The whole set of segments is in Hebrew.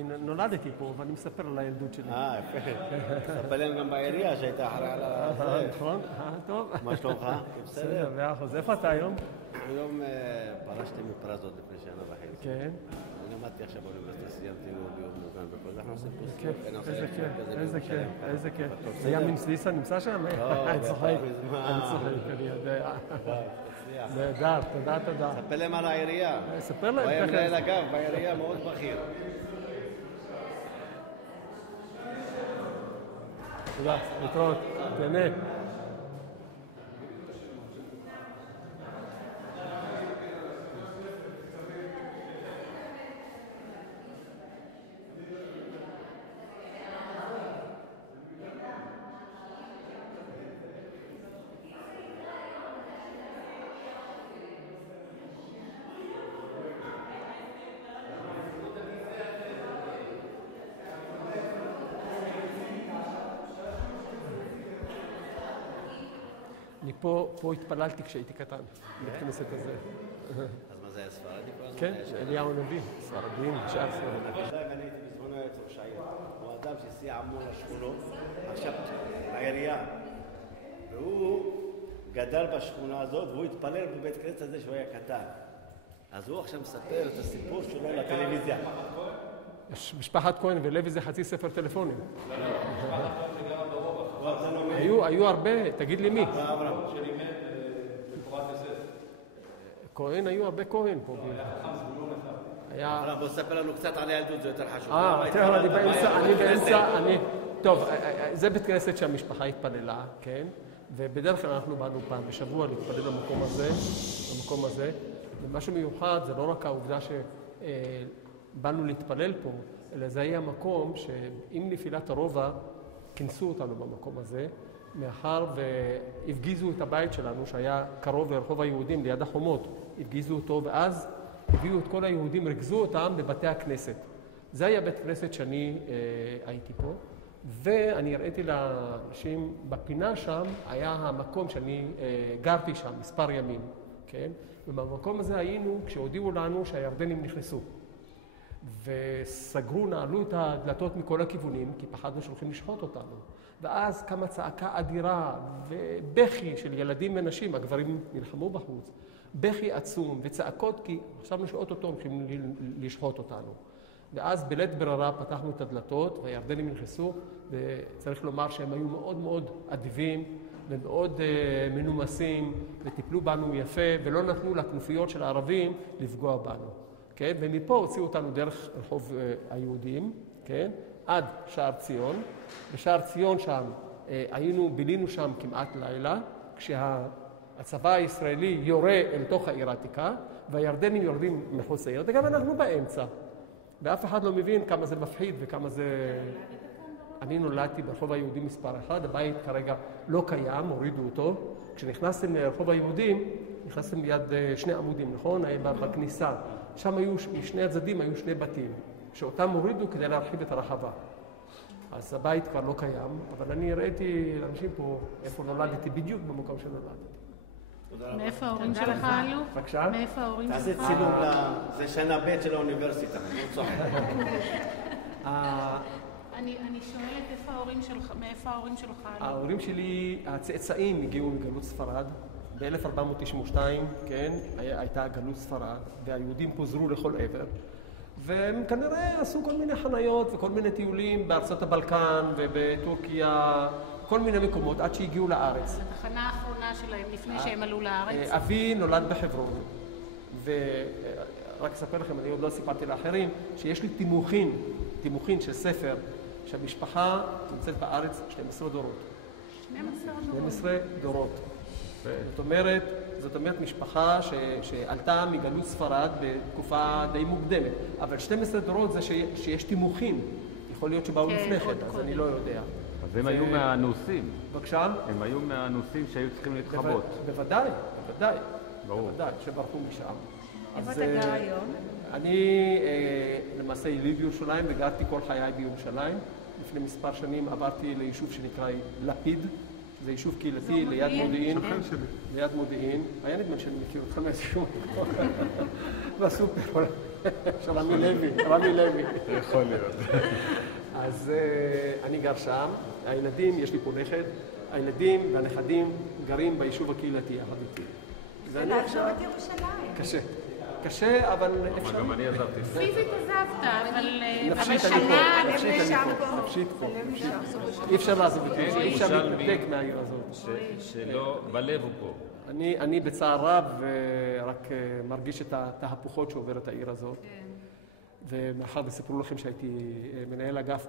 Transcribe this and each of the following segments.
כי נולדתי פה ואני מספר על הילדות שלי. יפה. ספר להם גם בעירייה שהייתה אחרי על זה. נכון, טוב. מה שלומך? בסדר, באחוז. איפה אתה היום? היום פרשתי מפרזות לפני שנה וחצי. כן. למדתי עכשיו באוניברסיטה, סיימתי לימוד מוגן וכל זה. אנחנו עושים פה כיף, איזה כיף, איזה כיף, איזה כיף. בסדר? היה מנסליסה נמצא שם? אני צוחק, אני צוחק, אני יודע. נהדר, תודה. ספר להם על העירייה. ספר הוא היה להם. מנהל אגף בעירייה מאוד בכיר. תודה, להתראות, תהנה. אני פה התפללתי כשהייתי קטן, בית כנסת הזה. אז מה זה היה ספרדי כל הזמן? כן, אליהו הנביא, ספרדים, שער ספרדים. אני הייתי בזמנו יועץ ראש העיר. הוא אדם שסייע המון לשכונות, עכשיו לעירייה. והוא גדל בשכונה הזאת, והוא התפלל בבית כנסת הזה שהוא היה קטן. אז הוא עכשיו מספר את הסיפור שלו לטלוויזיה. משפחת כהן ולוי זה חצי ספר טלפונים. היו הרבה, תגיד לי מי. כהן, היו הרבה כהן פה. בוא ספר לנו קצת על הילדות, זה יותר חשוב. אני באמצע, טוב, זה בית כנסת שהמשפחה התפללה, כן? ובדרך כלל אנחנו באנו פעם בשבוע להתפלל במקום הזה. ומשהו מיוחד זה לא רק העובדה שבאנו להתפלל פה, אלא זה היה מקום שעם נפילת הרובע כינסו אותנו במקום הזה, מאחר והפגיזו את הבית שלנו שהיה קרוב לרחוב היהודים ליד החומות, הפגיזו אותו ואז הביאו את כל היהודים, רכזו אותם בבתי הכנסת. זה היה בית כנסת שאני הייתי פה, ואני הראיתי לאנשים בפינה שם, היה המקום שאני גרתי שם מספר ימים, כן? ובמקום הזה היינו כשהודיעו לנו שהירדנים נכנסו. וסגרו, נעלו את הדלתות מכל הכיוונים, כי פחדנו שהולכים לשחוט אותנו. ואז קמה צעקה אדירה ובכי של ילדים ונשים, הגברים נלחמו בחוץ, בכי עצום וצעקות, כי חשבנו שאו-טו-טו הולכים לשחוט אותנו. ואז בלית ברירה פתחנו את הדלתות והירדנים נכנסו, וצריך לומר שהם היו מאוד מאוד אדיבים ומאוד מנומסים, וטיפלו בנו יפה, ולא נתנו לכנופיות של הערבים לפגוע בנו. כן? ומפה הוציאו אותנו דרך רחוב היהודים, כן? עד שער ציון. בשער ציון שם בילינו שם כמעט לילה, כשהצבא הישראלי יורה אל תוך העיר העתיקה, והירדנים יורדים מחוץ לעיר, וגם אנחנו באמצע. ואף אחד לא מבין כמה זה מפחיד וכמה זה... אני נולדתי ברחוב היהודים מספר 1, הבית כרגע לא קיים, הורידו אותו. כשנכנסתם לרחוב היהודים, נכנסתם ליד שני עמודים, נכון? בכניסה. שם היו, משני הצדדים היו שני בתים, שאותם הורידו כדי להרחיב את הרחבה. אז הבית כבר לא קיים, אבל אני הראיתי לאנשים פה איפה נולדתי, בדיוק במקום שנולדתי. מאיפה ההורים שלך עלו? בבקשה? מאיפה ההורים שלך? תעשה צילום, זה שנה ב' של האוניברסיטה, אני לא צוחק. אני שואלת מאיפה ההורים שלך עלו? ההורים שלי, הצאצאים הגיעו מגלות ספרד. ב-1492, כן, הייתה גלות ספרד, והיהודים פוזרו לכל עבר. והם כנראה עשו כל מיני חניות וכל מיני טיולים בארצות הבלקן ובטורקיה, כל מיני מקומות, עד שהגיעו לארץ. התחנה האחרונה שלהם לפני שהם עלו לארץ? אבי נולד בחברון, ורק אספר לכם, אני עוד לא סיפרתי לאחרים, שיש לי תימוכין של ספר, שהמשפחה נמצאת בארץ 12 דורות. 12 דורות. זאת אומרת משפחה שעלתה מגלות ספרד בתקופה די מוקדמת. אבל 12 דורות זה שיש תימוכין. יכול להיות שבאו לפני כן, אז אני לא יודע. אז הם היו מהנוסים. בבקשה? הם היו מהנוסים שהיו צריכים להתחבות. בוודאי. ברור. בוודאי, שברחו משם. איפה אתה גר היום? אני למעשה יליד בירושלים וגרתי כל חיי בירושלים. לפני מספר שנים עברתי ליישוב שנקרא לפיד. זה יישוב קהילתי ליד מודיעין. ליד מודיעין. היה נדמה שאני מכיר אותך מאיזשהו מקום. בסופר. של רמי לוי. יכול להיות. אז אני גר שם, הילדים, יש לי פה נכד, הילדים והנכדים גרים ביישוב הקהילתי יחד איתי. זה לעזוב את ירושלים. קשה, אבל אפשר. גם אני עזבתי. פיזית עזבת, אבל נפשית אני פה, נפשית פה. אי אפשר לעזוב את זה, אי אפשר להתנתק מהעיר הזאת. שלא, בלב הוא פה. אני בצער רב רק מרגיש את התהפוכות שעוברת העיר הזאת. ומאחר וסיפרו לכם שהייתי מנהל אגף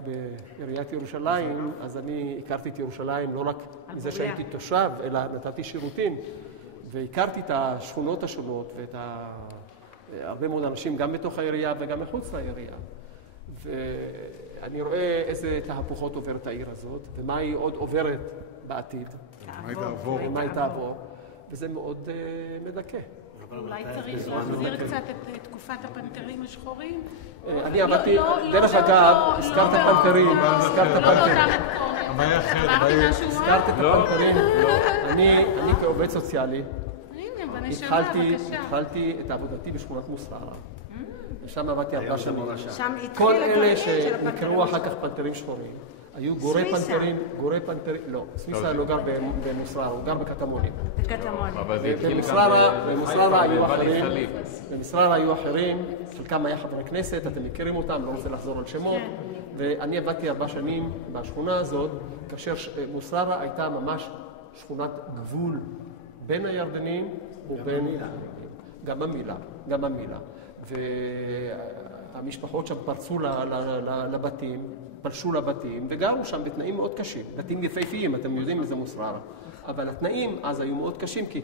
בעיריית ירושלים, אז אני הכרתי את ירושלים לא רק מזה שהייתי תושב, אלא נתתי שירותים, והכרתי את השכונות השונות ואת הרבה מאוד אנשים גם בתוך העירייה וגם מחוץ לעירייה. ואני רואה איזה תהפוכות עוברת העיר הזאת, ומה היא עוד עוברת בעתיד. ומה היא תעבור. וזה מאוד מדכא. אולי צריך להחזיר קצת את תקופת הפנתרים השחורים? אני עבדתי, דרך אגב, הזכרת פנתרים, הבעיה אחרת, הזכרת את הפנתרים, אני כעובד סוציאלי, התחלתי את עבודתי בשכונת מוסררה, ושם עבדתי 4 שנים. כל אלה שנקראו אחר כך פנתרים שחורים, היו גורי פנתרים, לא, סוויסה לא גר במוסררה, הוא גר בקטמונים. במוסררה היו אחרים, חלקם היה חברי כנסת, אתם מכירים אותם, לא רוצה לחזור על שמות, ואני עבדתי 4 שנים בשכונה הזאת, כאשר מוסררה הייתה ממש שכונת גבול בין הירדנים ובין... גם המילה. והמשפחות שם פלשו לבתים וגרו שם בתנאים מאוד קשים. בתים יפהפיים, אתם יודעים איזה מוסררה. אבל התנאים אז היו מאוד קשים, כי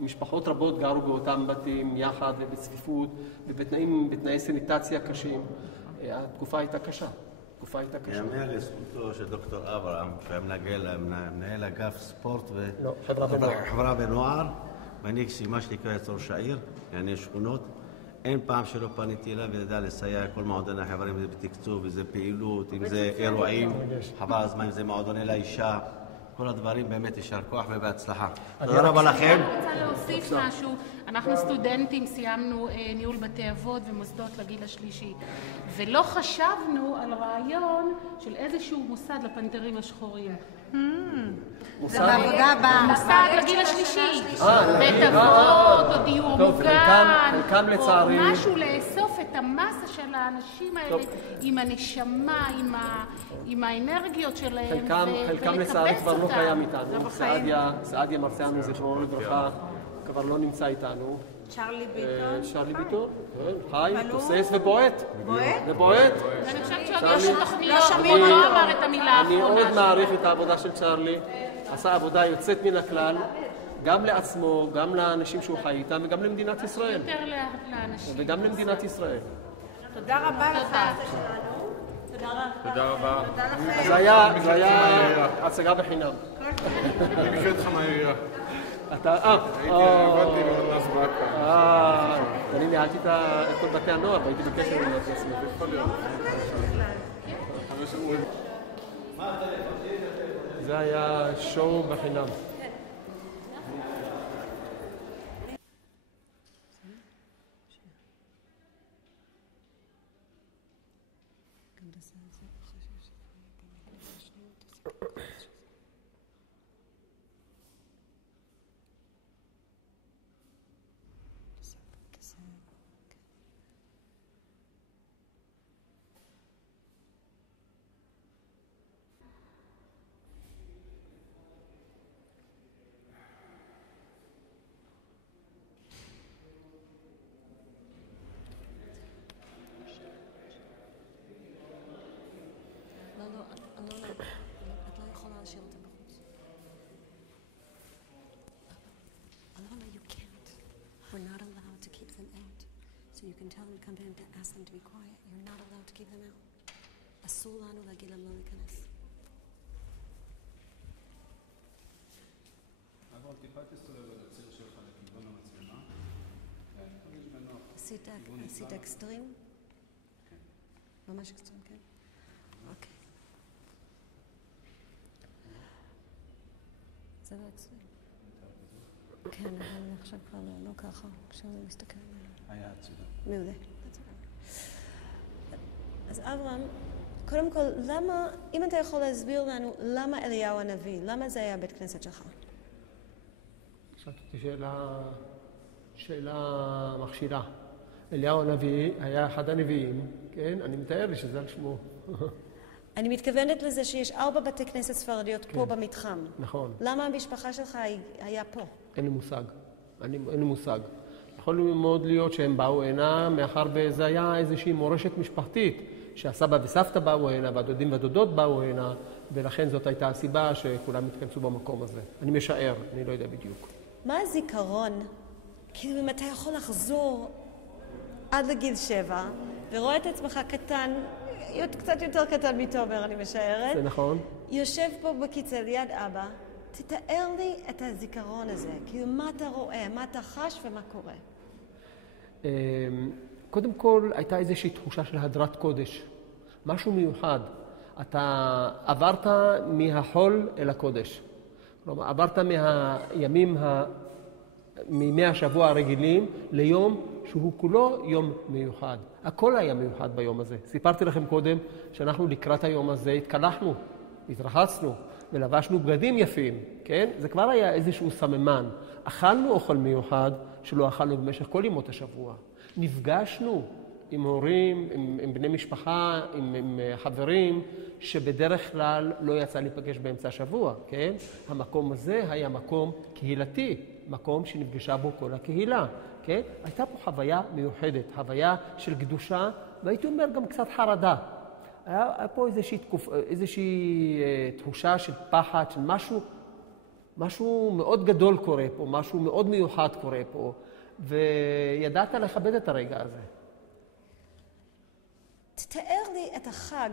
משפחות רבות גרו באותם בתים יחד ובצפיפות ובתנאי סניטציה קשים. התקופה הייתה קשה. יאמר לזכותו של דוקטור אברהם, שהיה מנהל אגף ספורט וחברה ונוער, ואני שימשתי כיועץ ראש העיר, לענייני שכונות. אין פעם שלא פניתי אליו וידע לסייע כל מועדוני החברים, אם זה בתקצוב, אם זה פעילות, אם זה אירועים, חבל הזמן, אם זה מועדוני לאישה, כל הדברים באמת יישר כוח ובהצלחה. תודה רבה לכם. אני רוצה להוסיף משהו. אנחנו סטודנטים, סיימנו ניהול בתי אבות ומוסדות לגיל השלישי, ולא חשבנו על רעיון של איזשהו מוסד לפנתרים השחורים. מוסד לגיל השלישי, בית אבות או דיור מוגן, או משהו לאסוף את המסה של האנשים האלה עם הנשמה, עם האנרגיות שלהם, חלקם לצערי כבר לא קיים איתנו. סעדיה מרציאנו, זיכרונו לברכה, כבר לא נמצא איתנו. צ'רלי ביטון, חי, תוסס ובועט. אני חושבת שעוד יש תוכניות, הוא לא אמר את המילה האחרונה. אני מאוד מעריך את העבודה של צ'רלי, עשה עבודה יוצאת מן הכלל, גם לעצמו, גם לאנשים שהוא חי איתם, וגם למדינת ישראל. יותר לאנשים. וגם למדינת ישראל. תודה רבה לך. תודה רבה. זה היה הצגה בחינם. אני מכיר אותך מהעירייה. עבדתי במתנ"ס בעכו. אני ניהלתי את כל בתי הנוער, והייתי בקשר עם עצמי. זה היה שואו בחינם. You can tell them, come in to ask them to be quiet. You're not allowed to keep them out. אסור לנו להגיד להם לא להיכנס. אבל טיפה תסתובב על הציר שלך לכיוון המצלמה. עשית אקסטרים? כן. ממש אקסטרים, כן? אוקיי. זה לא אקסטרים. כן, אבל עכשיו כבר לא ככה. אפשר להסתכל עליו. היה הצידה. מעולה. אז אברהם, קודם כל, למה, אם אתה יכול להסביר לנו למה אליהו הנביא, למה זה היה הבית כנסת שלך? שאלת אותי שאלה מכשילה. אליהו הנביא היה אחד הנביאים, כן? אני מתאר לי שזה על שמו. אני מתכוונת לזה שיש 4 בתי כנסת ספרדיות פה במתחם. נכון. למה המשפחה שלך היה פה? אין לי מושג. אין לי מושג. יכול מאוד להיות שהם באו הנה, מאחר וזה היה איזושהי מורשת משפחתית, שהסבא וסבתא באו הנה, והדודים והדודות באו הנה, ולכן זאת הייתה הסיבה שכולם התכנסו במקום הזה. אני משער, אני לא יודע בדיוק. מה הזיכרון? כאילו אם אתה יכול לחזור עד לגיל 7, ורואה את עצמך קטן, קצת יותר קטן מתומר, אני משערת. זה נכון. יושב פה בכיסא ליד אבא, תתאר לי את הזיכרון הזה. כאילו מה אתה רואה, מה אתה חש ומה קורה. קודם כל, הייתה איזושהי תחושה של הדרת קודש. משהו מיוחד. אתה עברת מהחול אל הקודש. כלומר, עברת מימי השבוע הרגילים ליום שהוא כולו יום מיוחד. הכל היה מיוחד ביום הזה. סיפרתי לכם קודם שאנחנו לקראת היום הזה התקלחנו, התרחצנו ולבשנו בגדים יפים, כן? זה כבר היה איזשהו סממן. אכלנו אוכל מיוחד שלא אכלנו במשך כל ימות השבוע. נפגשנו עם הורים, עם בני משפחה, עם חברים, שבדרך כלל לא יצא להיפגש באמצע השבוע, כן? המקום הזה היה מקום קהילתי, מקום שנפגשה בו כל הקהילה, כן? הייתה פה חוויה מיוחדת, חוויה של קדושה, והייתי אומר גם קצת חרדה. היה פה איזושהי תחושה של פחד, של משהו מאוד גדול קורה פה, משהו מאוד מיוחד קורה פה, וידעת לכבד את הרגע הזה. תתאר לי את החג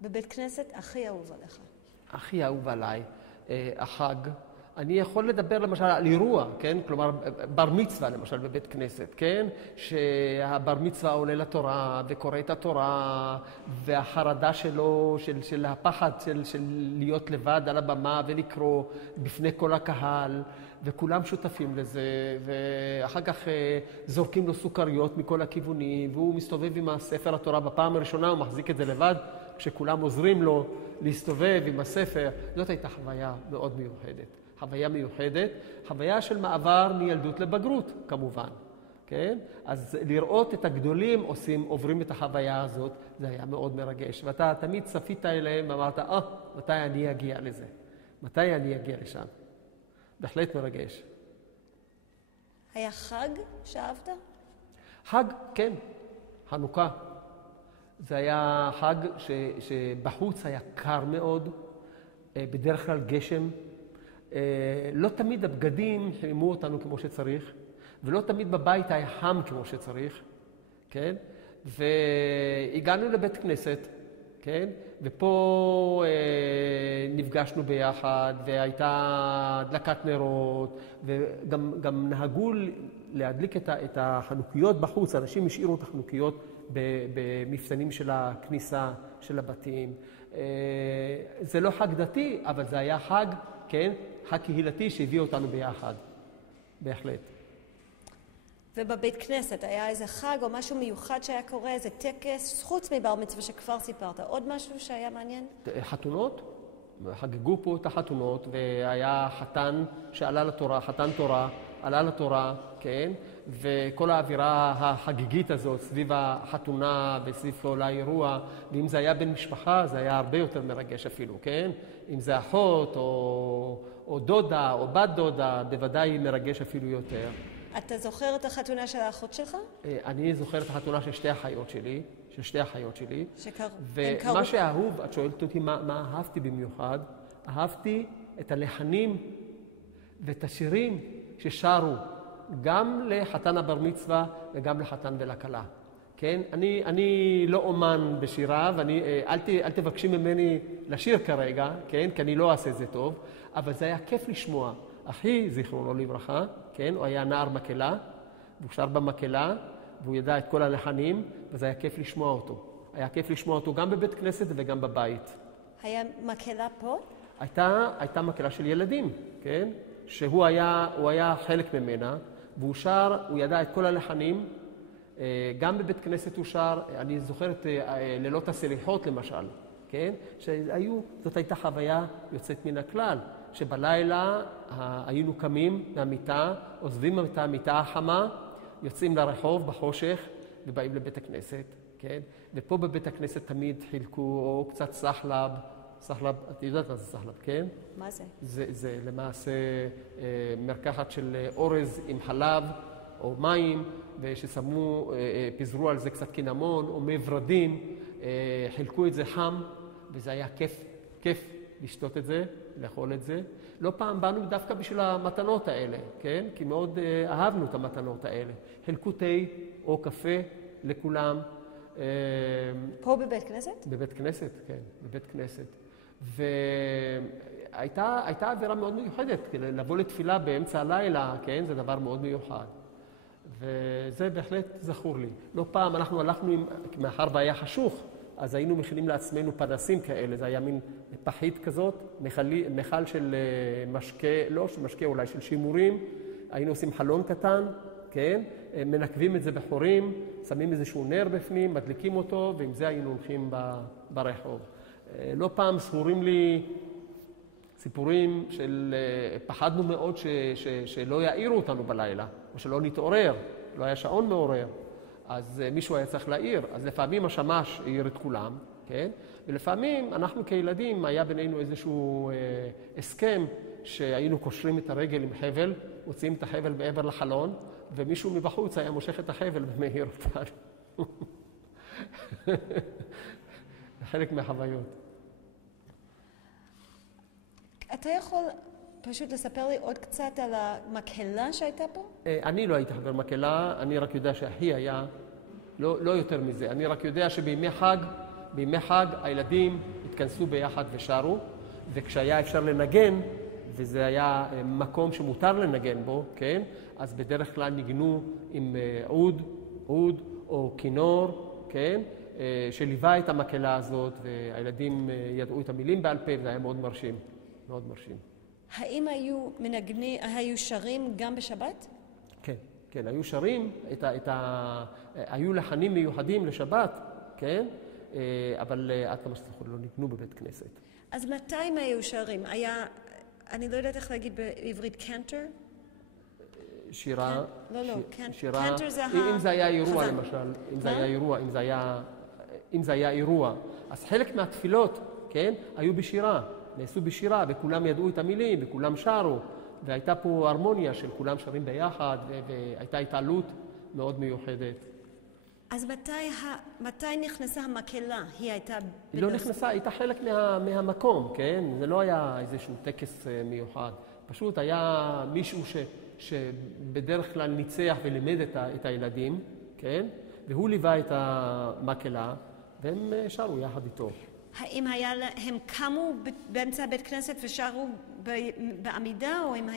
בבית כנסת הכי אהוב עליך. הכי אהוב עליי, החג. אני יכול לדבר למשל על אירוע, כן? כלומר, בר מצווה למשל בבית כנסת, כן? שהבר מצווה עולה לתורה וקורא את התורה, והחרדה שלו, של הפחד של להיות לבד על הבמה ולקרוא בפני כל הקהל, וכולם שותפים לזה, ואחר כך זורקים לו סוכריות מכל הכיוונים, והוא מסתובב עם הספר התורה בפעם הראשונה, הוא מחזיק את זה לבד, כשכולם עוזרים לו להסתובב עם הספר. זאת הייתה חוויה מאוד מיוחדת. חוויה מיוחדת, חוויה של מעבר מילדות לבגרות, כמובן. כן? אז לראות את הגדולים עוברים את החוויה הזאת, זה היה מאוד מרגש. ואתה תמיד צפית אליהם ואמרת, מתי אני אגיע לזה? מתי אני אגיע לשם? בהחלט מרגש. היה חג שאהבת? חג, כן. חנוכה. זה היה חג שבחוץ היה קר מאוד, בדרך כלל גשם. לא תמיד הבגדים חימו אותנו כמו שצריך, ולא תמיד בבית היה חם כמו שצריך, כן? והגענו לבית כנסת, כן? ופה נפגשנו ביחד, והייתה הדלקת נרות, וגם נהגו להדליק את החנוכיות בחוץ. אנשים השאירו את החנוכיות במפסנים של הכניסה של הבתים. זה לא חג דתי, אבל זה היה חג, כן? חג קהילתי שהביא אותנו ביחד. בהחלט. ובבית כנסת היה איזה חג או משהו מיוחד שהיה קורה, איזה טקס, חוץ מבר מצווה שכבר סיפרת, עוד משהו שהיה מעניין? חתונות, חגגו פה את החתונות, והיה חתן שעלה לתורה, חתן תורה, עלה לתורה, כן? וכל האווירה החגיגית הזאת סביב החתונה וסביב כל האירוע, ואם זה היה בן משפחה, זה היה הרבה יותר מרגש אפילו, כן? אם זה אחות או דודה או בת דודה, בוודאי מרגש אפילו יותר. אתה זוכר את החתונה של האחות שלך? אני זוכר את החתונה של שתי אחיות שלי. שקרו. ומה שאהוב, את שואלת אותי מה אהבתי במיוחד, אהבתי את הלחנים ואת השירים ששרו, גם לחתן הבר מצווה וגם לחתן ולכלה. כן? אני לא אומן בשירה, אל תבקשי ממני לשיר כרגע, כן? כי אני לא אעשה את זה טוב, אבל זה היה כיף לשמוע. אחי, זיכרונו לברכה, כן? הוא היה נער מקהלה, והוא שר במקהלה, והוא ידע את כל הלחנים, וזה היה כיף לשמוע אותו. היה כיף לשמוע אותו גם בבית כנסת וגם בבית. היה מקהלה פה? הייתה מקהלה של ילדים, כן? שהוא היה חלק ממנה, והוא שר, הוא ידע את כל הלחנים, גם בבית כנסת אושר, אני זוכר את לילות הסליחות למשל, כן? זאת הייתה חוויה יוצאת מן הכלל, שבלילה היינו קמים מהמיטה, עוזבים את המיטה החמה, יוצאים לרחוב בחושך ובאים לבית הכנסת, כן? ופה בבית הכנסת תמיד חילקו או קצת סחלב, את יודעת מה זה סחלב, כן? מה זה? זה למעשה מרקחת של אורז עם חלב או מים, וששמו, פיזרו על זה קצת קינמון או מי ורדים, חילקו את זה חם, וזה היה כיף לשתות את זה, לאכול את זה. לא פעם באנו דווקא בשביל המתנות האלה, כן? כי מאוד אהבנו את המתנות האלה. חילקו תה או קפה לכולם. פה בבית כנסת? בבית כנסת, כן, בבית כנסת. והייתה אווירה מאוד מיוחדת, לבוא לתפילה באמצע הלילה, כן? זה דבר מאוד מיוחד. וזה בהחלט זכור לי. לא פעם אנחנו הלכנו, מאחר והיה חשוך, אז היינו מכינים לעצמנו פנסים כאלה, זה היה מין פחית כזאת, מכל של משקה, לא של משקה, אולי של שימורים, היינו עושים חלון קטן, כן? מנקבים את זה בחורים, שמים איזשהו נר בפנים, מדליקים אותו, ועם זה היינו הולכים ברחוב. לא פעם זכורים לי סיפורים של פחדנו מאוד שלא יעירו אותנו בלילה, או שלא נתעורר, לא היה שעון מעורר. אז מישהו היה צריך להעיר, אז לפעמים השמש העיר את כולם, כן? ולפעמים אנחנו כילדים, היה בינינו איזשהו הסכם שהיינו קושרים את הרגל עם חבל, מוציאים את החבל בעבר לחלון, ומישהו מבחוץ היה מושך את החבל ומעיר אותנו. חלק מהחוויות. אתה יכול פשוט לספר לי עוד קצת על המקהלה שהייתה פה? אני לא הייתי חבר מקהלה, אני רק יודע שאחי היה, לא יותר מזה. אני רק יודע שבימי חג הילדים התכנסו ביחד ושרו, וכשהיה אפשר לנגן, וזה היה מקום שמותר לנגן בו, כן? אז בדרך כלל ניגנו עם עוד או כינור, כן? שליווה את המקהלה הזאת, והילדים ידעו את המילים בעל פה, וזה היה מאוד מרשים, מאוד מרשים. האם היו שרים גם בשבת? כן, כן, היו שרים, היו לחנים מיוחדים לשבת, כן? אבל עד כמה שזכור לא ניגנו בבית כנסת. אז מתי הם היו שרים? אני לא יודעת איך להגיד בעברית, קנטר? שירה. לא, שירה. קנטר זה אם זה היה אירוע למשל, אם זה היה אירוע, אז חלק מהתפילות, כן, היו בשירה, נעשו בשירה, וכולם ידעו את המילים, וכולם שרו, והייתה פה הרמוניה של כולם שרים ביחד, והייתה התעלות מאוד מיוחדת. אז מתי נכנסה המקהלה? היא הייתה... היא לא נכנסה, הייתה חלק מהמקום, כן? זה לא היה איזשהו טקס מיוחד. פשוט היה מישהו שבדרך כלל ניצח ולימד את הילדים, כן? והוא ליווה את המקהלה, והם שרו יחד איתו. האם הם קמו באמצע בית כנסת ושרו בעמידה, או אם...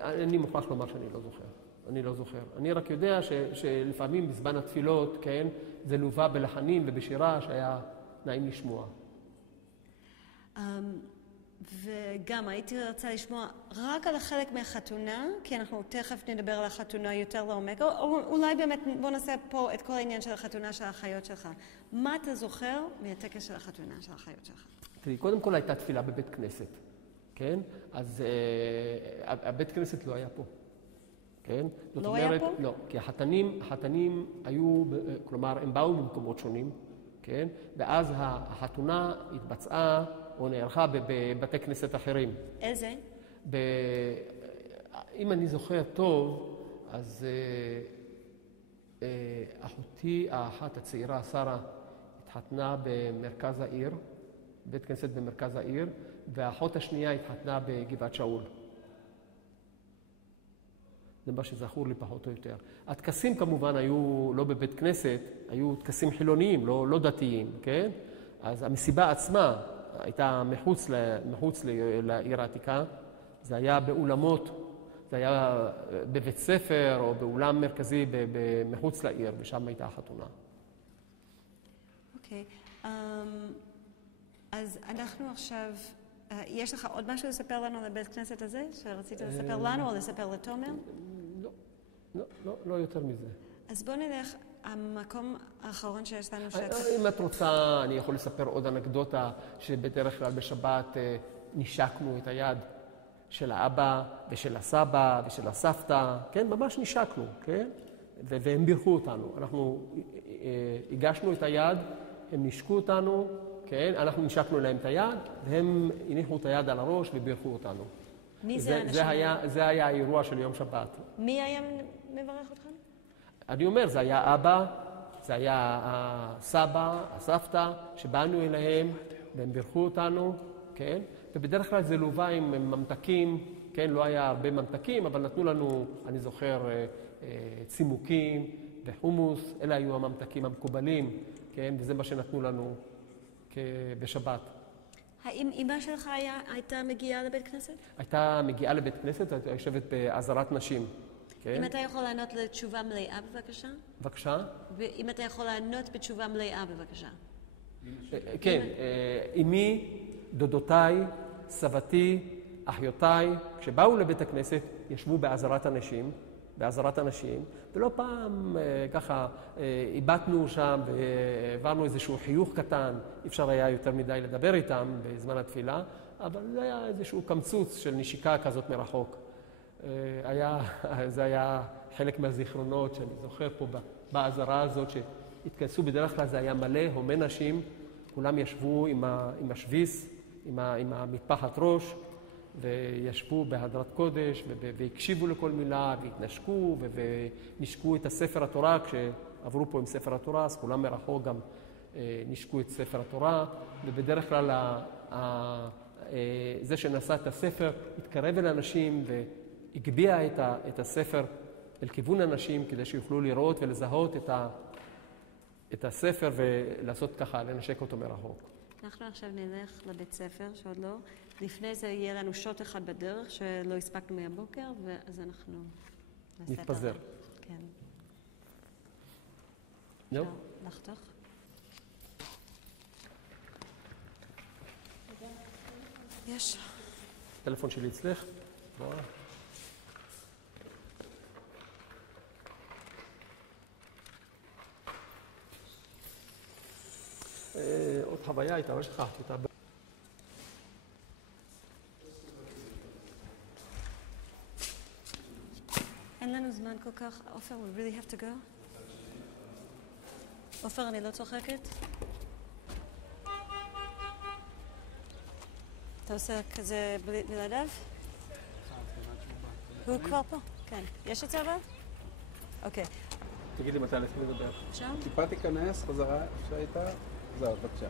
אני מוכרח לומר שאני לא זוכר. אני לא זוכר. אני רק יודע שלפעמים בזמן התפילות, כן, זה לווה בלחנים ובשירה שהיה נעים לשמוע. וגם הייתי רוצה לשמוע רק על החלק מהחתונה, כי אנחנו תכף נדבר על החתונה יותר לעומק, או אולי באמת בוא נעשה פה את כל העניין של החתונה של האחיות שלך. מה אתה זוכר מהטקס של החתונה של האחיות שלך? תראי, קודם כל הייתה תפילה בבית כנסת, כן? אז הבית כנסת לא היה פה. כן? לא היה פה? לא, כי החתנים היו, כלומר, הם באו במקומות שונים, כן? ואז החתונה התבצעה או נערכה בבתי כנסת אחרים. איזה? אם אני זוכר טוב, אז אחותי האחת הצעירה, שרה, התחתנה במרכז העיר, בית כנסת במרכז העיר, והאחות השנייה התחתנה בגבעת שאול. זה מה שזכור לי פחות או יותר. הטקסים כמובן היו לא בבית כנסת, היו טקסים חילוניים, לא דתיים, כן? אז המסיבה עצמה הייתה מחוץ לעיר העתיקה, זה היה באולמות, זה היה בבית ספר או באולם מרכזי מחוץ לעיר, ושם הייתה החתונה. אוקיי, אז אנחנו עכשיו... יש לך עוד משהו לספר לנו על הבית כנסת הזה, שרצית לספר לנו או לספר לתומר? לא יותר מזה. אז בוא נלך, המקום האחרון שיש לנו שאת... אם את רוצה, אני יכול לספר עוד אנקדוטה שבדרך כלל בשבת נשקנו את היד של האבא ושל הסבא ושל הסבתא, כן? ממש נשקנו, כן? והם בירכו אותנו. אנחנו הגשנו את היד, הם נשקו אותנו, כן? אנחנו נשקנו להם את היד, והם הניחו את היד על הראש ובירכו אותנו. מי זה האנשים? זה היה האירוע של יום שבת. מי היה מברך אתכם? אני אומר, זה היה אבא, זה היה הסבא, הסבתא, שבאנו אליהם והם בירכו אותנו, כן? ובדרך כלל זה לובה עם ממתקים, כן? לא היה הרבה ממתקים, אבל נתנו לנו, אני זוכר, צימוקים וחומוס, אלה היו הממתקים המקובלים, כן? וזה מה שנתנו לנו בשבת. האם אמא שלך הייתה מגיעה לבית כנסת? הייתה מגיעה לבית כנסת, הייתה יושבת בעזרת נשים. כן? אם אתה יכול לענות לתשובה מלאה, בבקשה? בבקשה? ואם אתה יכול לענות בתשובה מלאה, בבקשה. כן, אמי, דודותיי, סבתי, אחיותיי, כשבאו לבית הכנסת, ישבו בעזרת אנשים, ולא פעם ככה איבדנו שם והעברנו איזשהו חיוך קטן, אי אפשר היה יותר מדי לדבר איתם בזמן התפילה, אבל זה היה איזשהו קמצוץ של נשיקה כזאת מרחוק. זה היה חלק מהזיכרונות שאני זוכר פה בעזרה הזאת שהתכנסו, בדרך כלל זה היה מלא, הומי נשים, כולם ישבו עם השביס, עם המטפחת ראש, וישבו בהדרת קודש, והקשיבו לכל מילה, והתנשקו, ונשקו את הספר התורה, כשעברו פה עם ספר התורה, אז כולם מרחוק גם נשקו את ספר התורה, ובדרך כלל זה שנשא את הספר התקרב אל אנשים והגביע את הספר אל כיוון אנשים, כדי שיוכלו לראות ולזהות את הספר ולעשות ככה, לנשק אותו מרחוק. אנחנו עכשיו נלך לבית ספר, שעוד לא. לפני זה יהיה לנו שוט אחד בדרך שלא הספקנו מהבוקר, ואז אנחנו נתפזר. כן. זהו? לחתוך. יש. הטלפון שלי אצלך? בואו. עוד חוויה הייתה, לא שכחתי אותה. אין לנו זמן כל כך. עופר, we really have to go. עופר, אני לא צוחקת. אתה עושה כזה בלעדיו? הוא כבר פה? כן. יש את זה אבל? אוקיי. תגידי מתי להתחיל לדבר. אפשר? טיפה תיכנס, חזרה שהייתה. זהו, בבקשה.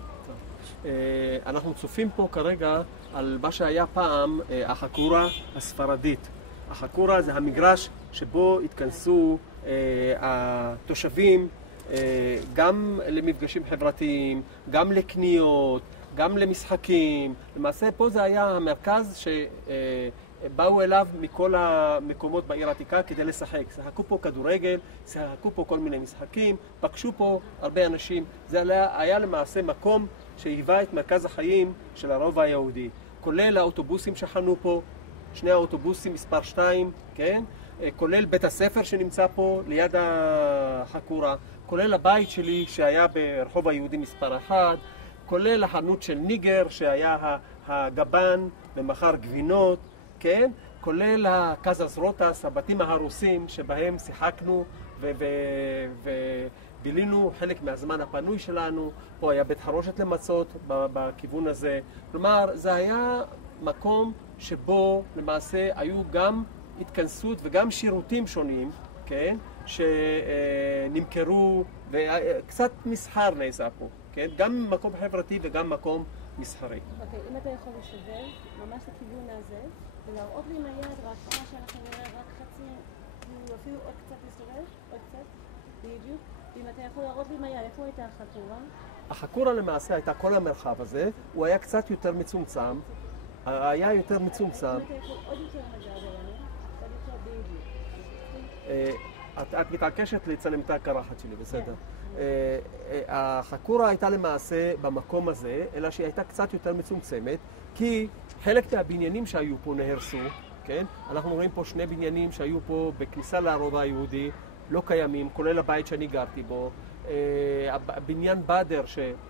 אנחנו צופים פה כרגע על מה שהיה פעם החקורה הספרדית. החקורה זה המגרש שבו התכנסו התושבים גם למפגשים חברתיים, גם לקניות, גם למשחקים. למעשה פה זה היה המרכז שבאו אליו מכל המקומות בעיר העתיקה כדי לשחק. שיחקו פה כדורגל, שיחקו פה כל מיני משחקים, פגשו פה הרבה אנשים. זה היה למעשה מקום שהיווה את מרכז החיים של הרובע היהודי. כולל האוטובוסים שחנו פה, שני האוטובוסים מספר 2, כן? כולל בית הספר שנמצא פה ליד החקורה, כולל הבית שלי שהיה ברחוב היהודי מספר 1, כולל החנות של ניגר שהיה הגבן ומחר גבינות, כן? כולל הקזס רוטס, הבתים ההרוסים שבהם שיחקנו ובילינו חלק מהזמן הפנוי שלנו. פה היה בית חרושת למצות בכיוון הזה. כלומר, זה היה מקום שבו למעשה היו גם התכנסות וגם שירותים שונים, כן? שנמכרו וקצת מסחר נעשה פה, כן? גם מקום חברתי וגם מקום מסחרי. אוקיי, אם אתה יכול לשבר ממש לכיוון הזה ולהראות לי עם היד רק מה שאנחנו נראה רק חצי, אפילו עוד קצת מסתובב, עוד קצת, בדיוק. ואם אתה יכול להראות לי עם היד, איפה הייתה החקורה? החקורה למעשה הייתה כל המרחב הזה, הוא היה קצת יותר מצומצם, היה יותר מצומצם. אם אתה יכול עוד יותר לגעת עלינו, עוד יותר בדיוק. את מתעקשת לצלם את הקרחת שלי, בסדר. החקורה הייתה למעשה במקום הזה, אלא שהיא הייתה קצת יותר מצומצמת, כי חלק מהבניינים שהיו פה נהרסו, כן? אנחנו רואים פה שני בניינים שהיו פה בכניסה לרובע היהודי, לא קיימים, כולל הבית שאני גרתי בו, בניין בדר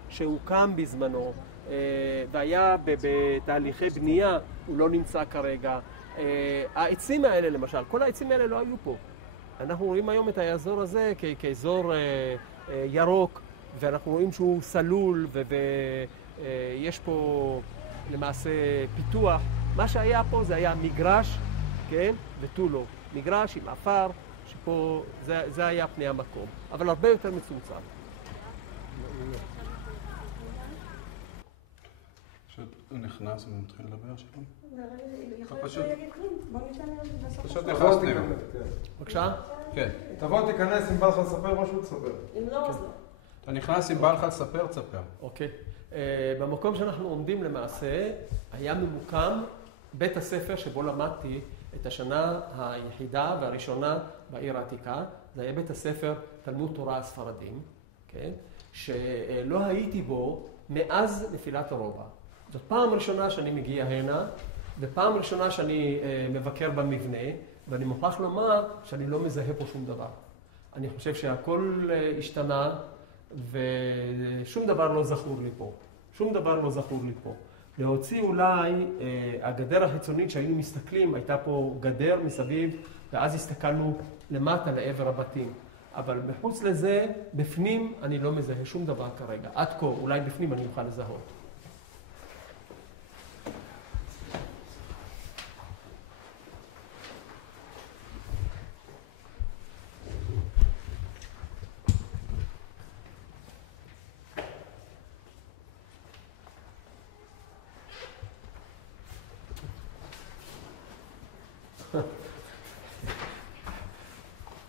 שהוקם בזמנו, והיה בתהליכי בנייה, הוא לא נמצא כרגע. העצים האלה למשל, כל העצים האלה לא היו פה. אנחנו רואים היום את האזור הזה כאזור ירוק, ואנחנו רואים שהוא סלול, ויש פה למעשה פיתוח. מה שהיה פה זה היה מגרש, כן? ותו לא. מגרש עם עפר, שפה זה היה פני המקום, אבל הרבה יותר מצומצם. פשוט הוא נכנס ומתחיל לדבר שלום? יכול להיות להגיד כלום, בוא ניתן לעשות פשוט נכנסתם. בבקשה? כן. תבוא תיכנס, אם בא לך לספר משהו, תספר. אם לא, אז לא. אתה נכנס, אם בא לך לספר, תספר. אוקיי. במקום שאנחנו עומדים למעשה, היה ממוקם בית הספר שבו למדתי את השנה היחידה והראשונה בעיר העתיקה. זה היה בית הספר תלמוד תורה הספרדים, כן? שלא הייתי בו מאז נפילת הרובע. זאת פעם ראשונה שאני מגיע הנה, ופעם ראשונה שאני מבקר במבנה, ואני מוכרח לומר שאני לא מזהה פה שום דבר. אני חושב שהכל השתנה, ושום דבר לא זכור לי פה. שום דבר לא זכור לי פה. להוציא אולי, הגדר החיצונית שהיינו מסתכלים, הייתה פה גדר מסביב, ואז הסתכלנו למטה לעבר הבתים. אבל בחוץ לזה, בפנים אני לא מזהה שום דבר כרגע. עד כה, אולי בפנים אני אוכל לזהות.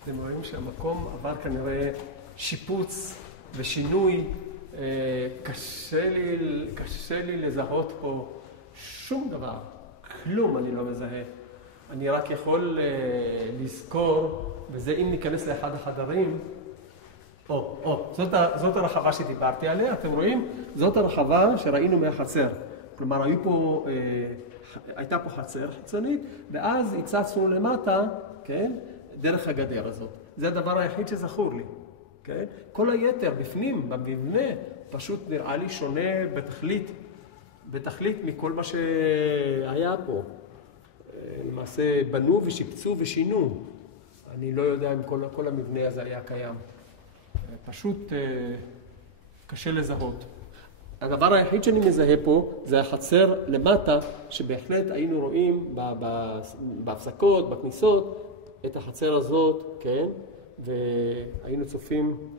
אתם רואים שהמקום עבר כנראה שיפוץ ושינוי. קשה לי לזהות פה שום דבר, כלום אני לא מזהה. אני רק יכול לזכור, וזה אם ניכנס לאחד החדרים, זאת הרחבה שדיברתי עליה, אתם רואים? זאת הרחבה שראינו מהחצר. כלומר, הייתה פה חצר חיצונית, ואז הצצנו למטה, כן? דרך הגדר הזאת. זה הדבר היחיד שזכור לי, כן? כל היתר בפנים, במבנה, פשוט נראה לי שונה בתכלית מכל מה שהיה פה. למעשה בנו ושיפצו ושינו. אני לא יודע אם כל המבנה הזה היה קיים. פשוט קשה לזהות. הדבר היחיד שאני מזהה פה זה החצר למטה, שבהחלט היינו רואים בהפסקות, בכניסות, את החצר הזאת, כן? והיינו צופים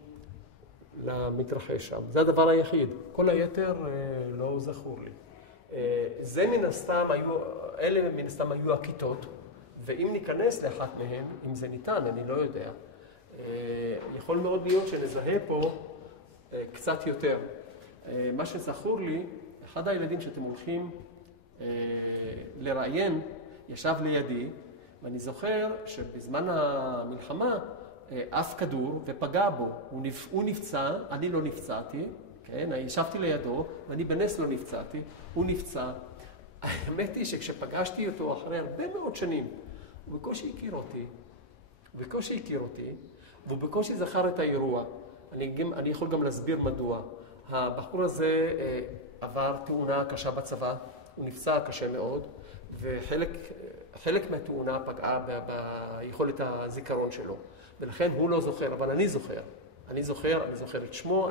למתרחש שם. זה הדבר היחיד. כל היתר לא זכור לי. זה מן הסתם אלה מן הסתם היו הכיתות, ואם ניכנס לאחת מהן, אם זה ניתן, אני לא יודע, יכול מאוד להיות שנזהה פה קצת יותר. מה שזכור לי, אחד הילדים שאתם הולכים לראיין, ישב לידי, ואני זוכר שבזמן המלחמה אף כדור ופגע בו. הוא נפצע, אני לא נפצעתי, כן? ישבתי לידו, ואני בנס לא נפצעתי, הוא נפצע. האמת היא שכשפגשתי אותו אחרי הרבה מאוד שנים, הוא בקושי הכיר אותי, והוא בקושי זכר את האירוע. אני יכול גם להסביר מדוע. הבחור הזה עבר תאונה קשה בצבא, הוא נפצע קשה מאוד, וחלק מהתאונה פגעה ביכולת הזיכרון שלו. ולכן הוא לא זוכר, אבל אני זוכר את שמו,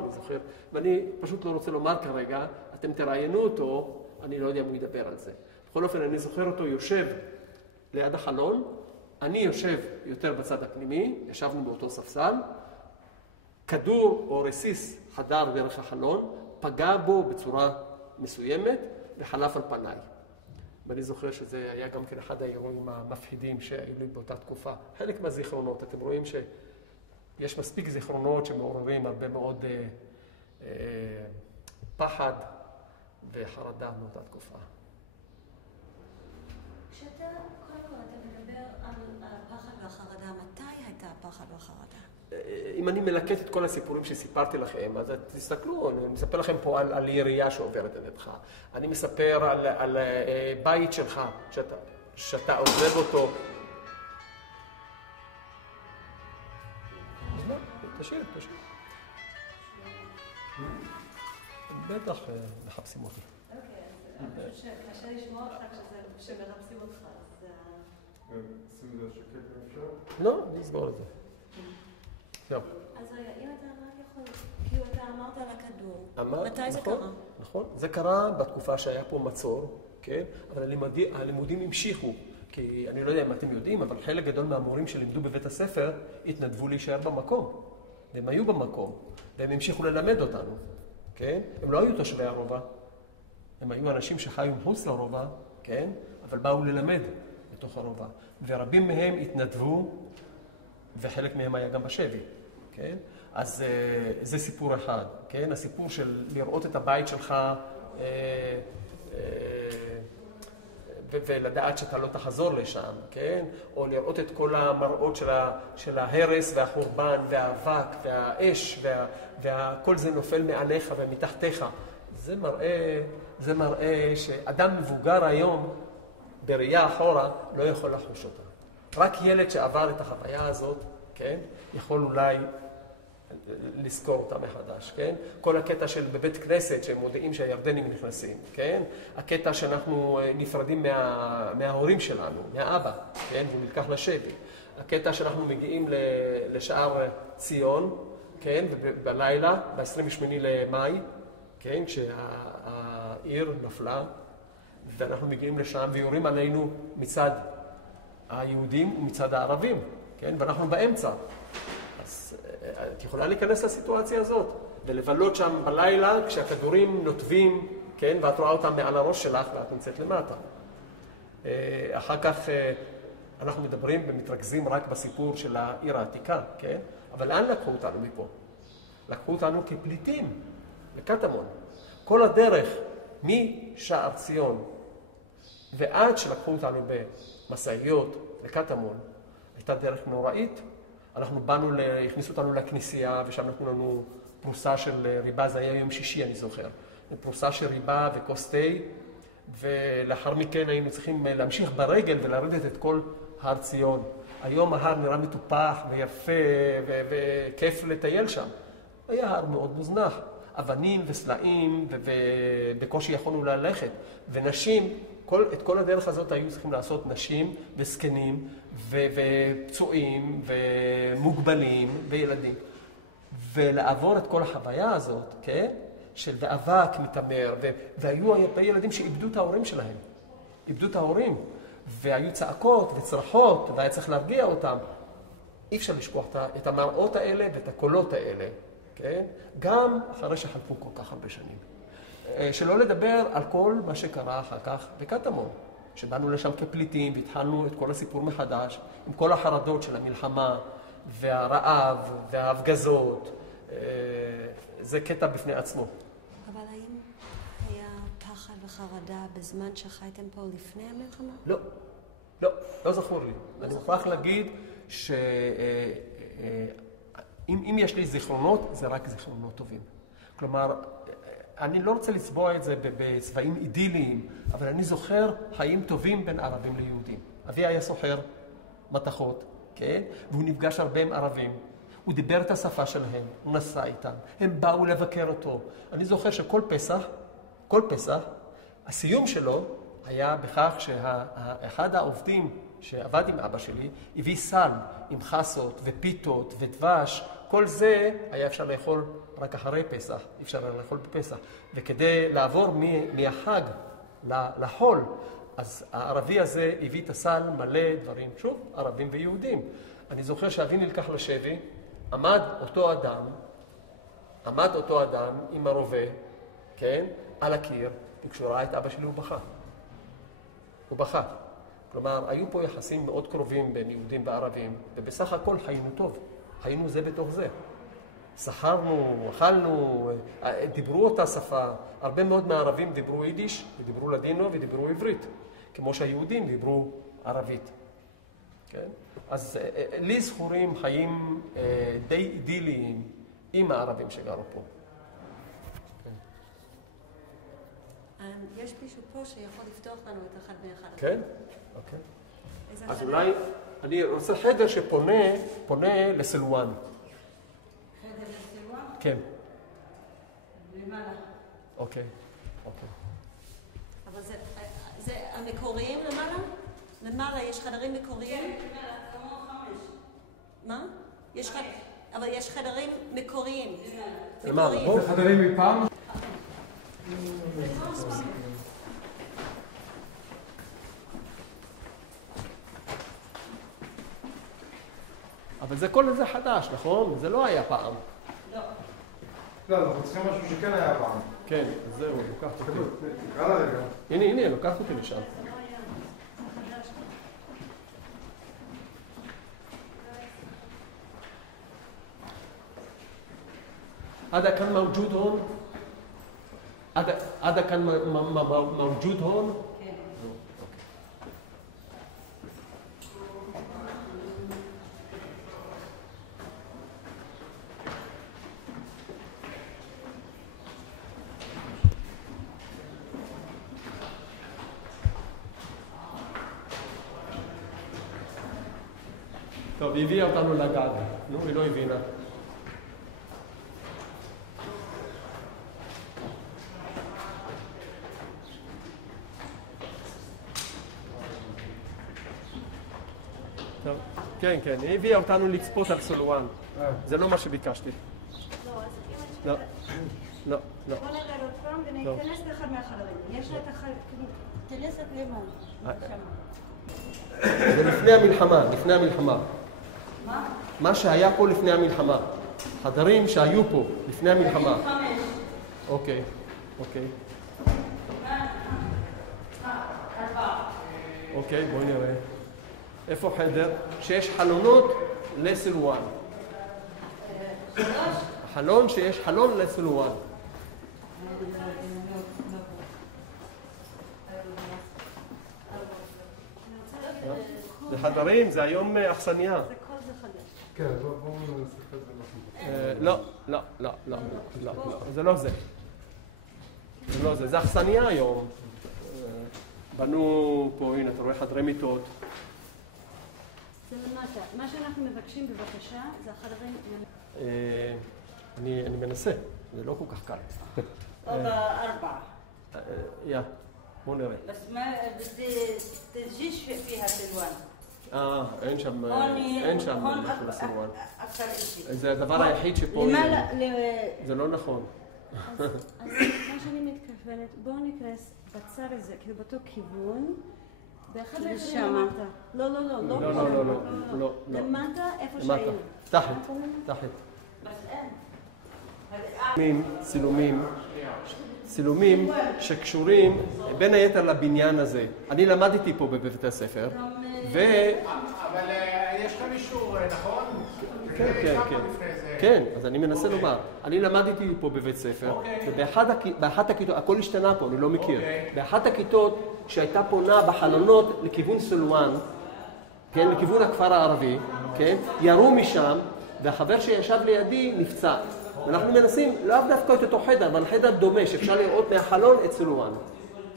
ואני פשוט לא רוצה לומר כרגע, אתם תראיינו אותו, אני לא יודע אם הוא ידבר על זה. בכל אופן, אני זוכר אותו יושב ליד החלון, אני יושב יותר בצד הפנימי, ישבנו באותו ספסל, כדור או רסיס חדר דרך החלון, פגע בו בצורה מסוימת וחלף על פניי. ואני זוכר שזה היה גם כן אחד האירועים המפחידים שהיו לי באותה תקופה. חלק מהזיכרונות, אתם רואים שיש מספיק זיכרונות שמעוררים הרבה מאוד פחד וחרדה מאותה תקופה. כשאתה, קודם כל, אתה מדבר על הפחד והחרדה, מתי הייתה הפחד והחרדה? אם אני מלקט את כל הסיפורים שסיפרתי לכם, אז תסתכלו, אני מספר לכם פה על ירייה שעוברת לידך. אני מספר על בית שלך, שאתה עוזב אותו. תשאיר. בטח מחפשים אותי. אוקיי, אז קשה לשמוע אותך כשמחפשים אותך, אז... שים את זה שקט אם אפשר? לא, נסגור את זה. זהו. אז רגע, אם אתה רק יכול, כאילו אתה אמרת על הכדור, מתי זה קרה? נכון, זה קרה בתקופה שהיה פה מצור, כן? אבל הלימודים המשיכו, כי אני לא יודע אם אתם יודעים, אבל חלק גדול מהמורים שלימדו בבית הספר התנדבו להישאר במקום. והם היו במקום, והם המשיכו ללמד אותנו, כן? הם לא היו תושבי הרובע, הם היו אנשים שחיו מחוץ לרובע, כן? אבל באו ללמד בתוך הרובע. ורבים מהם התנדבו, וחלק מהם היה גם בשבי, כן? אז זה סיפור אחד, כן? הסיפור של לראות את הבית שלך ולדעת שאתה לא תחזור לשם, כן? או לראות את כל המראות של ההרס והחורבן והאבק והאש וכל זה נופל מעליך ומתחתיך. זה מראה שאדם מבוגר היום בראייה אחורה לא יכול לחוש אותה. רק ילד שעבר את החוויה הזאת, כן? יכול אולי לזכור אותה מחדש, כן? כל הקטע של בבית כנסת שהם מודיעים שהירדנים נכנסים, כן? הקטע שאנחנו נפרדים מההורים שלנו, מהאבא, כן? והוא נלקח לשבי. הקטע שאנחנו מגיעים לשער ציון, כן? בלילה, ב-28 למאי, כן? כשהעיר נפלה, ואנחנו מגיעים לשם ויורים עלינו מצד היהודים ומצד הערבים, כן? ואנחנו באמצע. אז את יכולה להיכנס לסיטואציה הזאת, ולבלות שם בלילה כשהכדורים נוטבים, כן? ואת רואה אותם מעל הראש שלך ואת נמצאת למטה. אחר כך אנחנו מדברים ומתרכזים רק בסיפור של העיר העתיקה, כן? אבל לאן לקחו אותנו מפה? לקחו אותנו כפליטים, לקטמון. כל הדרך משער ציון ועד שלקחו אותנו במסעיות לקטמון, הייתה דרך נוראית. אנחנו הכניסו אותנו לכנסייה, ושם נתנו לנו פרוסה של ריבה, זה היה יום שישי, אני זוכר. פרוסה של ריבה וכוס תה, ולאחר מכן היינו צריכים להמשיך ברגל ולרדת את כל הר ציון. היום ההר נראה מטופח ויפה וכיף לטייל שם. היה הר מאוד מוזנח, אבנים וסלעים, ובקושי יכולנו ללכת. ונשים, את כל הדרך הזאת היו צריכים לעשות נשים וזקנים ופצועים ומוגבלים וילדים. ולעבור את כל החוויה הזאת, כן? של אבק מתמר, והיו הרבה ילדים שאיבדו את ההורים שלהם. איבדו את ההורים, והיו צעקות וצרחות, והיה צריך להרגיע אותם. אי אפשר לשכוח את המראות האלה ואת הקולות האלה, כן? גם אחרי שחלפו כל כך הרבה שנים. שלא לדבר על כל מה שקרה אחר כך בקטמון, שבאנו לשם כפליטים והתחלנו את כל הסיפור מחדש, עם כל החרדות של המלחמה והרעב וההפגזות. זה קטע בפני עצמו. אבל האם היה פחד וחרדה בזמן שחייתם פה לפני המלחמה? לא זכור לי. אני מוכרח להגיד שאם יש לי זיכרונות, זה רק זיכרונות טובים. כלומר, אני לא רוצה לצבוע את זה בצבעים אידיליים, אבל אני זוכר חיים טובים בין ערבים ליהודים. אבי היה סוחר מתכות, כן? והוא נפגש הרבה עם ערבים. הוא דיבר את השפה שלהם, הוא נסע איתם. הם באו לבקר אותו. אני זוכר שכל פסח, הסיום שלו היה בכך שאחד העובדים שעבד עם אבא שלי, הביא סל עם חסות ופיתות ודבש. כל זה היה אפשר לאכול רק אחרי פסח, אי אפשר לאכול בפסח. וכדי לעבור מהחג לחול, אז הערבי הזה הביא את הסל מלא דברים, שוב, ערבים ויהודים. אני זוכר שאבי נלקח לשבי, עמד אותו אדם עם הרובה, כן, על הקיר, וכשהוא ראה את אבא שלי הוא בכה. כלומר, היו פה יחסים מאוד קרובים בין יהודים וערבים, ובסך הכל חיינו טוב, חיינו זה בתוך זה. שכרנו, אכלנו, דיברו אותה שפה. הרבה מאוד מהערבים דיברו יידיש, ודיברו לדינו ודיברו עברית, כמו שהיהודים דיברו ערבית. כן? אז לי זכורים חיים די אידיליים עם הערבים שגרו פה. יש מישהו פה שיכול לפתוח לנו את אחד מאחד. כן? אוקיי. אז אולי אני רוצה חדר שפונה לסילואן. כן. למעלה. אוקיי. אבל זה המקוריים למעלה? למעלה יש חדרים מקוריים? כן, כמו 5. מה? אבל יש חדרים מקוריים. למעלה. זה חדרים מפעם? אבל זה כל זה חדש, נכון? זה לא היה פעם. לא, אנחנו צריכים משהו שכן היה פעם. כן, אז זהו, לוקחת אותי. תקרא לה רגע. הנה, לוקחת אותי לשם. هذا كان موجود هون؟ هذا كان موجود هون؟ טוב, היא הביאה אותנו לגג. נו, היא לא הבינה. טוב, כן, היא הביאה אותנו לצפות על סילואן. זה לא מה שביקשתי. לא. בוא נראה עוד פעם וניכנס לאחד מהחדרים. יש לה את החדרים, כנסת למעלה. זה לפני המלחמה. מה? מה שהיה פה לפני המלחמה. חדרים שהיו פה לפני המלחמה. 5. אוקיי. 4. אוקיי, בואי נראה. איפה חדר? שיש חלונות לסילואן. החלון שיש חלון לסילואן. זה חדרים, זה היום אכסניה. כן, בואו ננסח את זה. לא, זה לא זה. זה אכסניה היום. בנו פה, הנה, אתה רואה חדרי מיטות. זה למטה. מה שאנחנו מבקשים בבקשה זה החדרים... אני מנסה, זה לא כל כך קל. או ב4. בואו נראה. بس ما تجيش فيها سلوان. אין שם משהו לסילואן. أكثر شيء. זה הדבר היחיד שפה... זה לא נכון. אז מה שאני מתכוונת, בואו ניכנס בצד הזה, כאילו באותו כיוון, באחד האחרים למטה. לא. למטה, איפה שהיינו. תחת. צילומים שקשורים בין היתר לבניין הזה. אני למדתי פה בבית הספר, אבל יש לכם אישור, נכון? כן, אז אני מנסה לומר. אני למדתי פה בבית ספר, ובאחת הכיתות, הכל השתנה פה, אני לא מכיר. באחת הכיתות שהייתה פונה בחלונות לכיוון סילואן, כן, לכיוון הכפר הערבי, כן, ירו משם, והחבר שישב לידי נפצע. ואנחנו מנסים לאו דווקא את אותו חדר, אבל חדר דומה שאפשר לראות מהחלון את סילואן.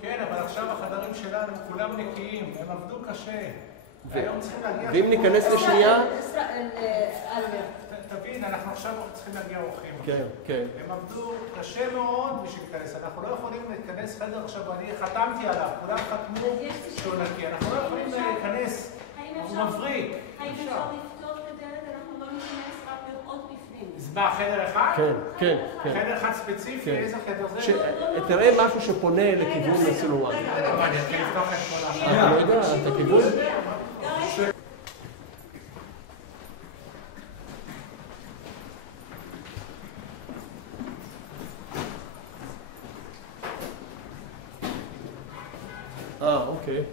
כן, אבל עכשיו החדרים שלנו כולם נקיים, הם עבדו קשה. היום צריכים להגיע... ואם ניכנס לשנייה... תבין, אנחנו עכשיו צריכים להגיע אורחים. כן. הם עבדו קשה מאוד בשביל להיכנס. אנחנו לא יכולים להיכנס חדר עכשיו, אני חתמתי עליו, כולם חתמו שהוא נקי. אנחנו לא יכולים להיכנס, הוא מבריק. האם אפשר לפתור את הדלת, אנחנו לא ניכנס רק לראות בפנים. אז מה, חדר אחד? כן. חדר אחד ספציפי, איזה חדר זה? תראה משהו שפונה לכיוון לסילואן. אני אתחיל לפתוח את כל השאלה. אתה לא יודע, את הכיוון? אוקיי.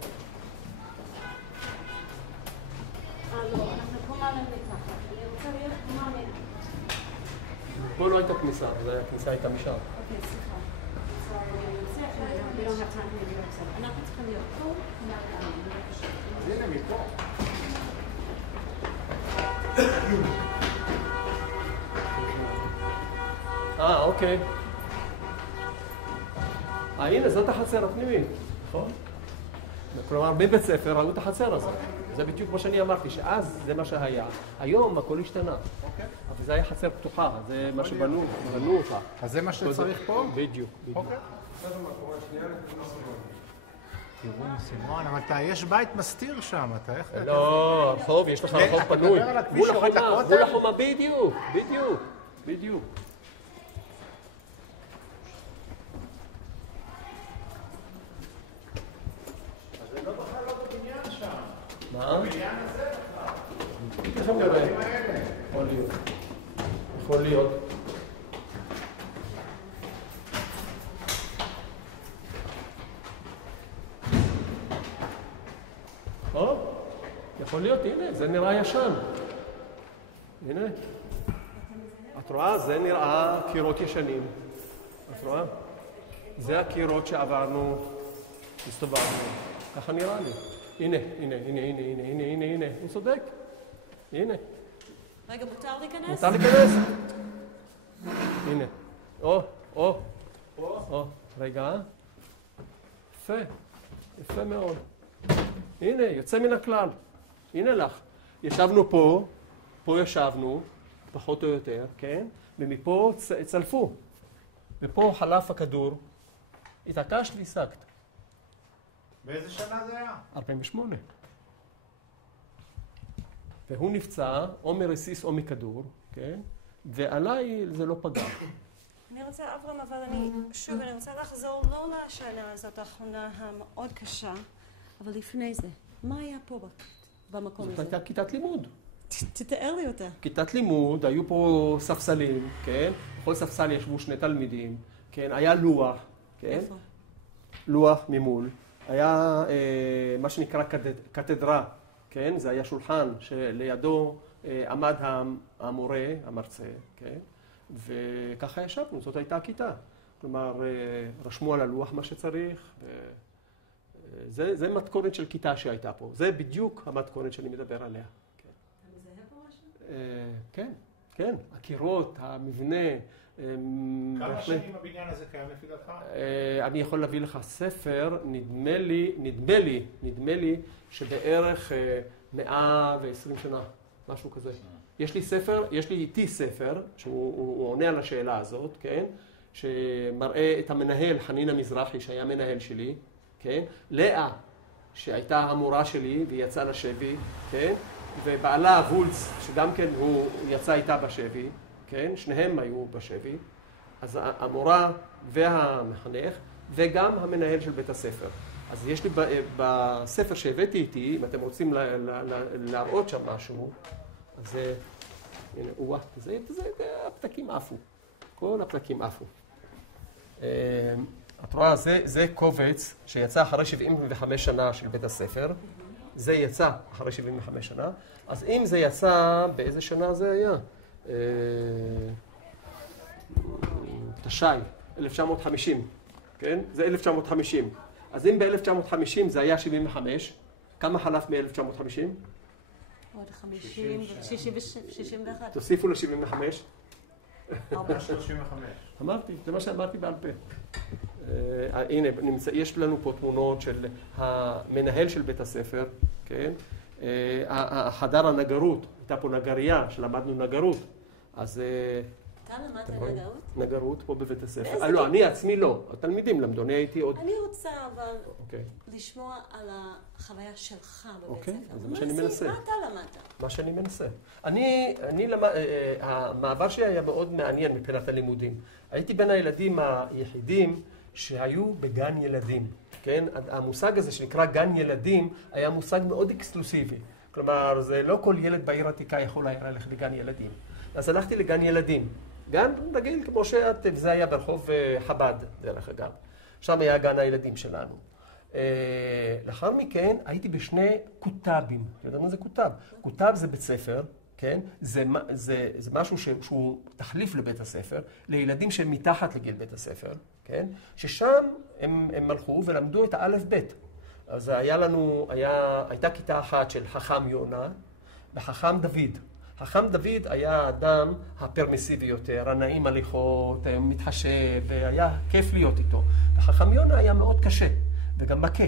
לא, אנחנו פה מעלה מתחת. אני רוצה להיות מעלה. פה לא הייתה כניסה, הכניסה הייתה משם. אוקיי, סליחה. אנחנו צריכים להיות פה. אז הנה מפה. אוקיי. הנה, זאת החצר הפנימית, נכון? כלומר, בבית ספר ראו את החצר הזאת. זה בדיוק מה שאני אמרתי, שאז זה מה שהיה. היום הכל השתנה. אבל זה היה חצר פתוחה, זה מה שבנו אותה. אז זה מה שצריך פה? בדיוק. אוקיי. בסדר, מה קורה? שנייה תראו, סימון, אבל יש בית מסתיר שם, אתה איך... לא, רחוב, יש לך רחוב פנוי. אתה מדבר על הכביש שיורד לכותל? מול החומה, בדיוק. אז זה לא בכלל לא בבניין שם. מה? בבניין הזה בכלל. איך נראה? יכול להיות. יכול להיות, הנה, זה נראה ישן. הנה. את רואה? זה נראה קירות ישנים. את רואה? זה הקירות שעברנו, הסתובבנו. ככה נראה לי. הנה. הוא צודק. הנה. רגע, מותר להיכנס? מותר להיכנס. הנה. רגע. יפה מאוד. הנה, יוצא מן הכלל. הנה לך. ישבנו פה ישבנו, פחות או יותר, כן? ומפה צלפו. ופה חלף הכדור, התעקשת והשגת. באיזה שנה זה היה? 48. והוא נפצע או מרסיס או מכדור, כן? ועליי זה לא פגע. אני רוצה, אברהם, אבל אני רוצה לחזור לא לשנה הזאת האחרונה המאוד קשה, אבל לפני זה. מה היה פה במקום הזה? זאת הייתה כיתת לימוד. תתאר לי אותה. כיתת לימוד, היו פה ספסלים, כן? בכל ספסל ישבו 2 תלמידים, כן? היה לוח, כן? איפה? לוח ממול. היה מה שנקרא קתדרה, כן? זה היה שולחן שלידו עמד המורה, המרצה, כן? וככה ישבנו, זאת הייתה הכיתה. כלומר, רשמו על הלוח מה שצריך, זה מתכונת של כיתה שהייתה פה. זה בדיוק המתכונת שאני מדבר עליה. אתה מזהה פה משהו? כן. הקירות, המבנה. כמה שנים הבניין הזה קיים לפי דעתך? אני יכול להביא לך ספר, נדמה לי שבערך 120 שנה, משהו כזה. יש לי איתי ספר, שהוא עונה על השאלה הזאת, כן? שמראה את המנהל, חנין המזרחי, שהיה מנהל שלי, כן? לאה, שהייתה המורה שלי והיא יצאה לשבי, כן? ובעלה וולץ, שגם כן הוא יצא איתה בשבי, כן? שניהם היו בשבי. אז המורה והמחנך וגם המנהל של בית הספר. אז יש לי בספר שהבאתי איתי, אם אתם רוצים להראות שם משהו, אז הנה, הפתקים עפו. כל הפתקים עפו. את רואה, זה קובץ שיצא אחרי 75 שנה של בית הספר. זה יצא אחרי 75 שנה. אז אם זה יצא, באיזה שנה זה היה? תש"י, 1950. כן? זה 1950. אז אם ב-1950 זה היה 75, כמה חלף מ-1950? עוד 50, 61. תוסיפו ל-75. 35. אמרתי, זה מה שאמרתי בעל פה. הנה, יש לנו פה תמונות של המנהל של בית הספר, כן? החדר הנגרות, הייתה פה נגרייה, שלמדנו נגרות. אז... אתה למדת נגרות? נגרות פה בבית הספר. לא, אני עצמי לא. התלמידים למדו, אני הייתי עוד... אני רוצה אבל לשמוע על החוויה שלך בבית ספר. זה מה שאני מנסה. מה אתה למדת? מה שאני מנסה. המעבר שלי היה מאוד מעניין מבחינת הלימודים. הייתי בין הילדים היחידים שהיו בגן ילדים. כן? המושג הזה שנקרא גן ילדים היה מושג מאוד אקסקלוסיבי. כלומר, זה לא כל ילד בעיר העתיקה יכול היה ללכת לגן ילדים. אז הלכתי לגן ילדים. גן רגיל כמו זה היה ברחוב חב"ד, דרך אגב. שם היה גן הילדים שלנו. לאחר מכן הייתי בשני כותבים. אתה יודע מה זה כותב? כותב זה בית ספר, כן? זה משהו שהוא תחליף לבית הספר, לילדים שהם מתחת לגיל בית הספר, כן? ששם הם הלכו ולמדו את האלף-בית. אז הייתה כיתה אחת של חכם יונה וחכם דוד. חכם דוד היה האדם הפרמיסיבי יותר, הנעים הליכות, מתחשב, והיה כיף להיות איתו. וחכם יונה היה מאוד קשה, וגם מכה.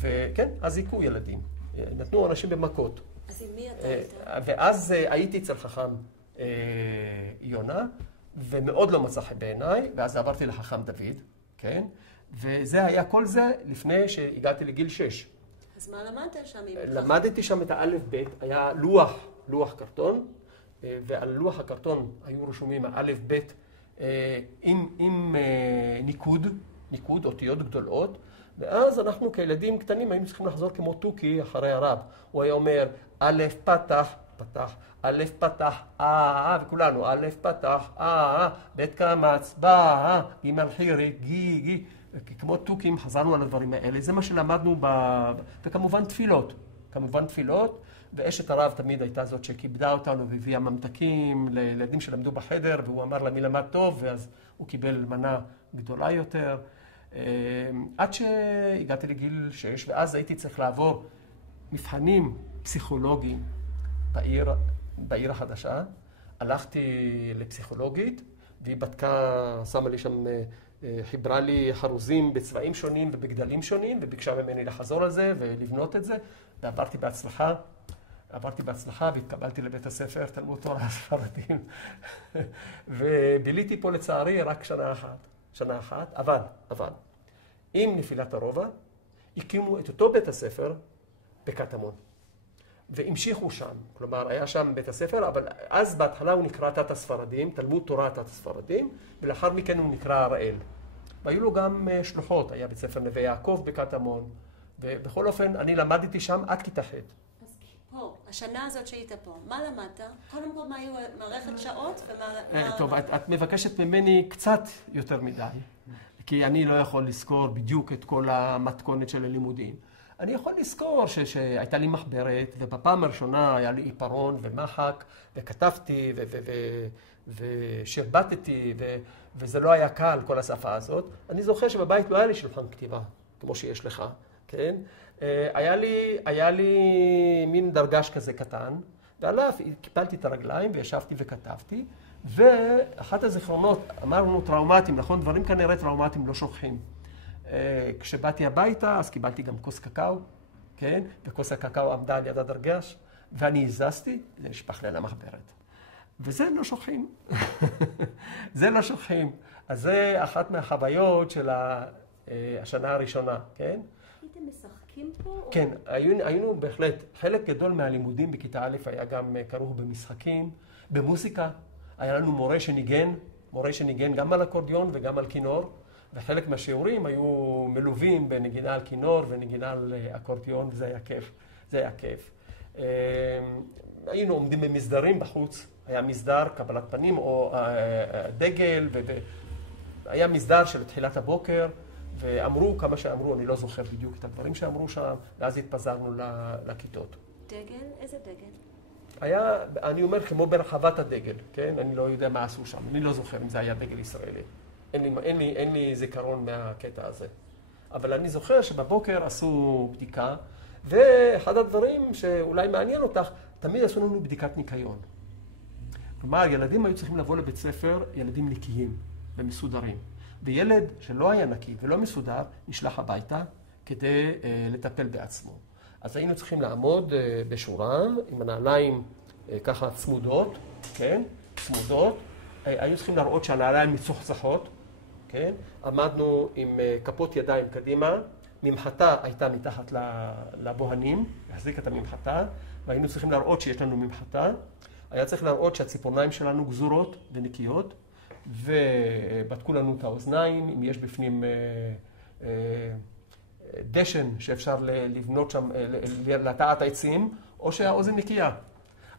וכן, אז זיכו ילדים. נתנו אנשים במכות. אז עם מי אתה היית? ואז הייתי אצל חכם יונה, ומאוד לא מצא חן בעיניי, ואז עברתי לחכם דוד, כן? וזה היה כל זה לפני שהגעתי לגיל 6. אז מה למדת שם? למדתי שם את האלף בית, היה לוח קרטון, ועל לוח הקרטון היו רשומים האלף בית עם ניקוד, אותיות גדולות, ואז אנחנו כילדים קטנים היינו צריכים לחזור כמו תוכי אחרי הרב. הוא היה אומר, א' פתח, א' פתח, וכולנו, א' פתח, ב' קמץ, ג' חירית, גי, כמו תוכים חזרנו על הדברים האלה. זה מה שלמדנו וכמובן תפילות, ואשת הרב תמיד הייתה זאת שכיבדה אותנו והביאה ממתקים לילדים שלמדו בחדר, והוא אמר לה מי למד טוב, ואז הוא קיבל מנה גדולה יותר. עד שהגעתי לגיל 6, ואז הייתי צריך לעבור מבחנים פסיכולוגיים בעיר החדשה. הלכתי לפסיכולוגית, והיא בדקה, שמה לי שם, חיברה לי חרוזים בצבעים שונים ובגדלים שונים, וביקשה ממני לחזור על זה ולבנות את זה, ועברתי בהצלחה והתקבלתי לבית הספר, תלמוד תורה ספרדים. וביליתי פה לצערי רק שנה אחת, אבל עם נפילת הרובע, הקימו את אותו בית הספר בקטמון. והמשיכו שם, כלומר היה שם בית הספר, אבל אז בהתחלה הוא נקרא תת הספרדים, תלמוד תורה תת הספרדים, ולאחר מכן הוא נקרא הראל. והיו לו גם שלוחות, היה בית ספר נווה יעקב בקטמון, ובכל אופן אני למדתי שם עד כיתה ח'. אז פה, השנה הזאת שהיית פה, מה למדת? קודם כל מה היו מערכת שעות ומה... טוב, את מבקשת ממני קצת יותר מדי, כי אני לא יכול לזכור בדיוק את כל המתכונת של הלימודים. אני יכול לזכור שהייתה לי מחברת, ובפעם הראשונה היה לי עיפרון ומחק, וכתבתי ושרבטתי, וזה לא היה קל, כל השפה הזאת. אני זוכר שבבית לא היה לי שולחן כתיבה, כמו שיש לך, כן? היה לי מין דרגש כזה קטן, ועליו קיפלתי את הרגליים וישבתי וכתבתי, ואחת הזיכרונות, אמרנו טראומטיים, נכון? דברים כנראה טראומטיים לא שוכחים. כשבאתי הביתה, אז קיבלתי גם כוס קקאו, כן? וכוס הקקאו עמדה על יד הדרגש, ואני הזזתי, נשפך לי על המחברת. וזה לא שוכחים. זה לא שוכחים. אז זה אחת מהחוויות של השנה הראשונה, כן? הייתם משחקים פה? כן, היינו בהחלט, חלק גדול מהלימודים בכיתה א' היה גם כרוך במשחקים, במוזיקה. היה לנו מורה שניגן גם על אקורדיון וגם על כינור, וחלק מהשיעורים היו מלווים בנגינה על כינור ונגינה על אקורדיון, וזה היה כיף. היינו עומדים במסדרים בחוץ, היה מסדר קבלת פנים או דגל, והיה מסדר של תחילת הבוקר, ואמרו כמה שאמרו, אני לא זוכר בדיוק את הדברים שאמרו שם, ואז התפזרנו לכיתות. דגל? איזה דגל? היה, אני אומר, כמו ברחבת הדגל, כן? אני לא יודע מה עשו שם, אני לא זוכר אם זה היה דגל ישראלי. אין לי זיכרון מהקטע הזה. אבל אני זוכר שבבוקר עשו בדיקה, ואחד הדברים שאולי מעניין אותך, תמיד עשו לנו בדיקת ניקיון. כלומר, ילדים היו צריכים לבוא לבית ספר, ילדים נקיים ומסודרים. וילד שלא היה נקי ולא מסודר, נשלח הביתה כדי לטפל בעצמו. אז היינו צריכים לעמוד בשורה עם הנעליים ככה צמודות, כן? צמודות. היו צריכים להראות שהנעליים מצוחצחות, כן? עמדנו עם כפות ידיים קדימה, ממחטה הייתה מתחת לבוהנים, להחזיק את הממחטה, והיינו צריכים להראות שיש לנו ממחטה. היה צריך להראות שהציפורניים שלנו גזורות ונקיות, ובדקו לנו את האוזניים, אם יש בפנים דשן שאפשר לבנות שם, לטעת העצים, או שהאוזן נקייה.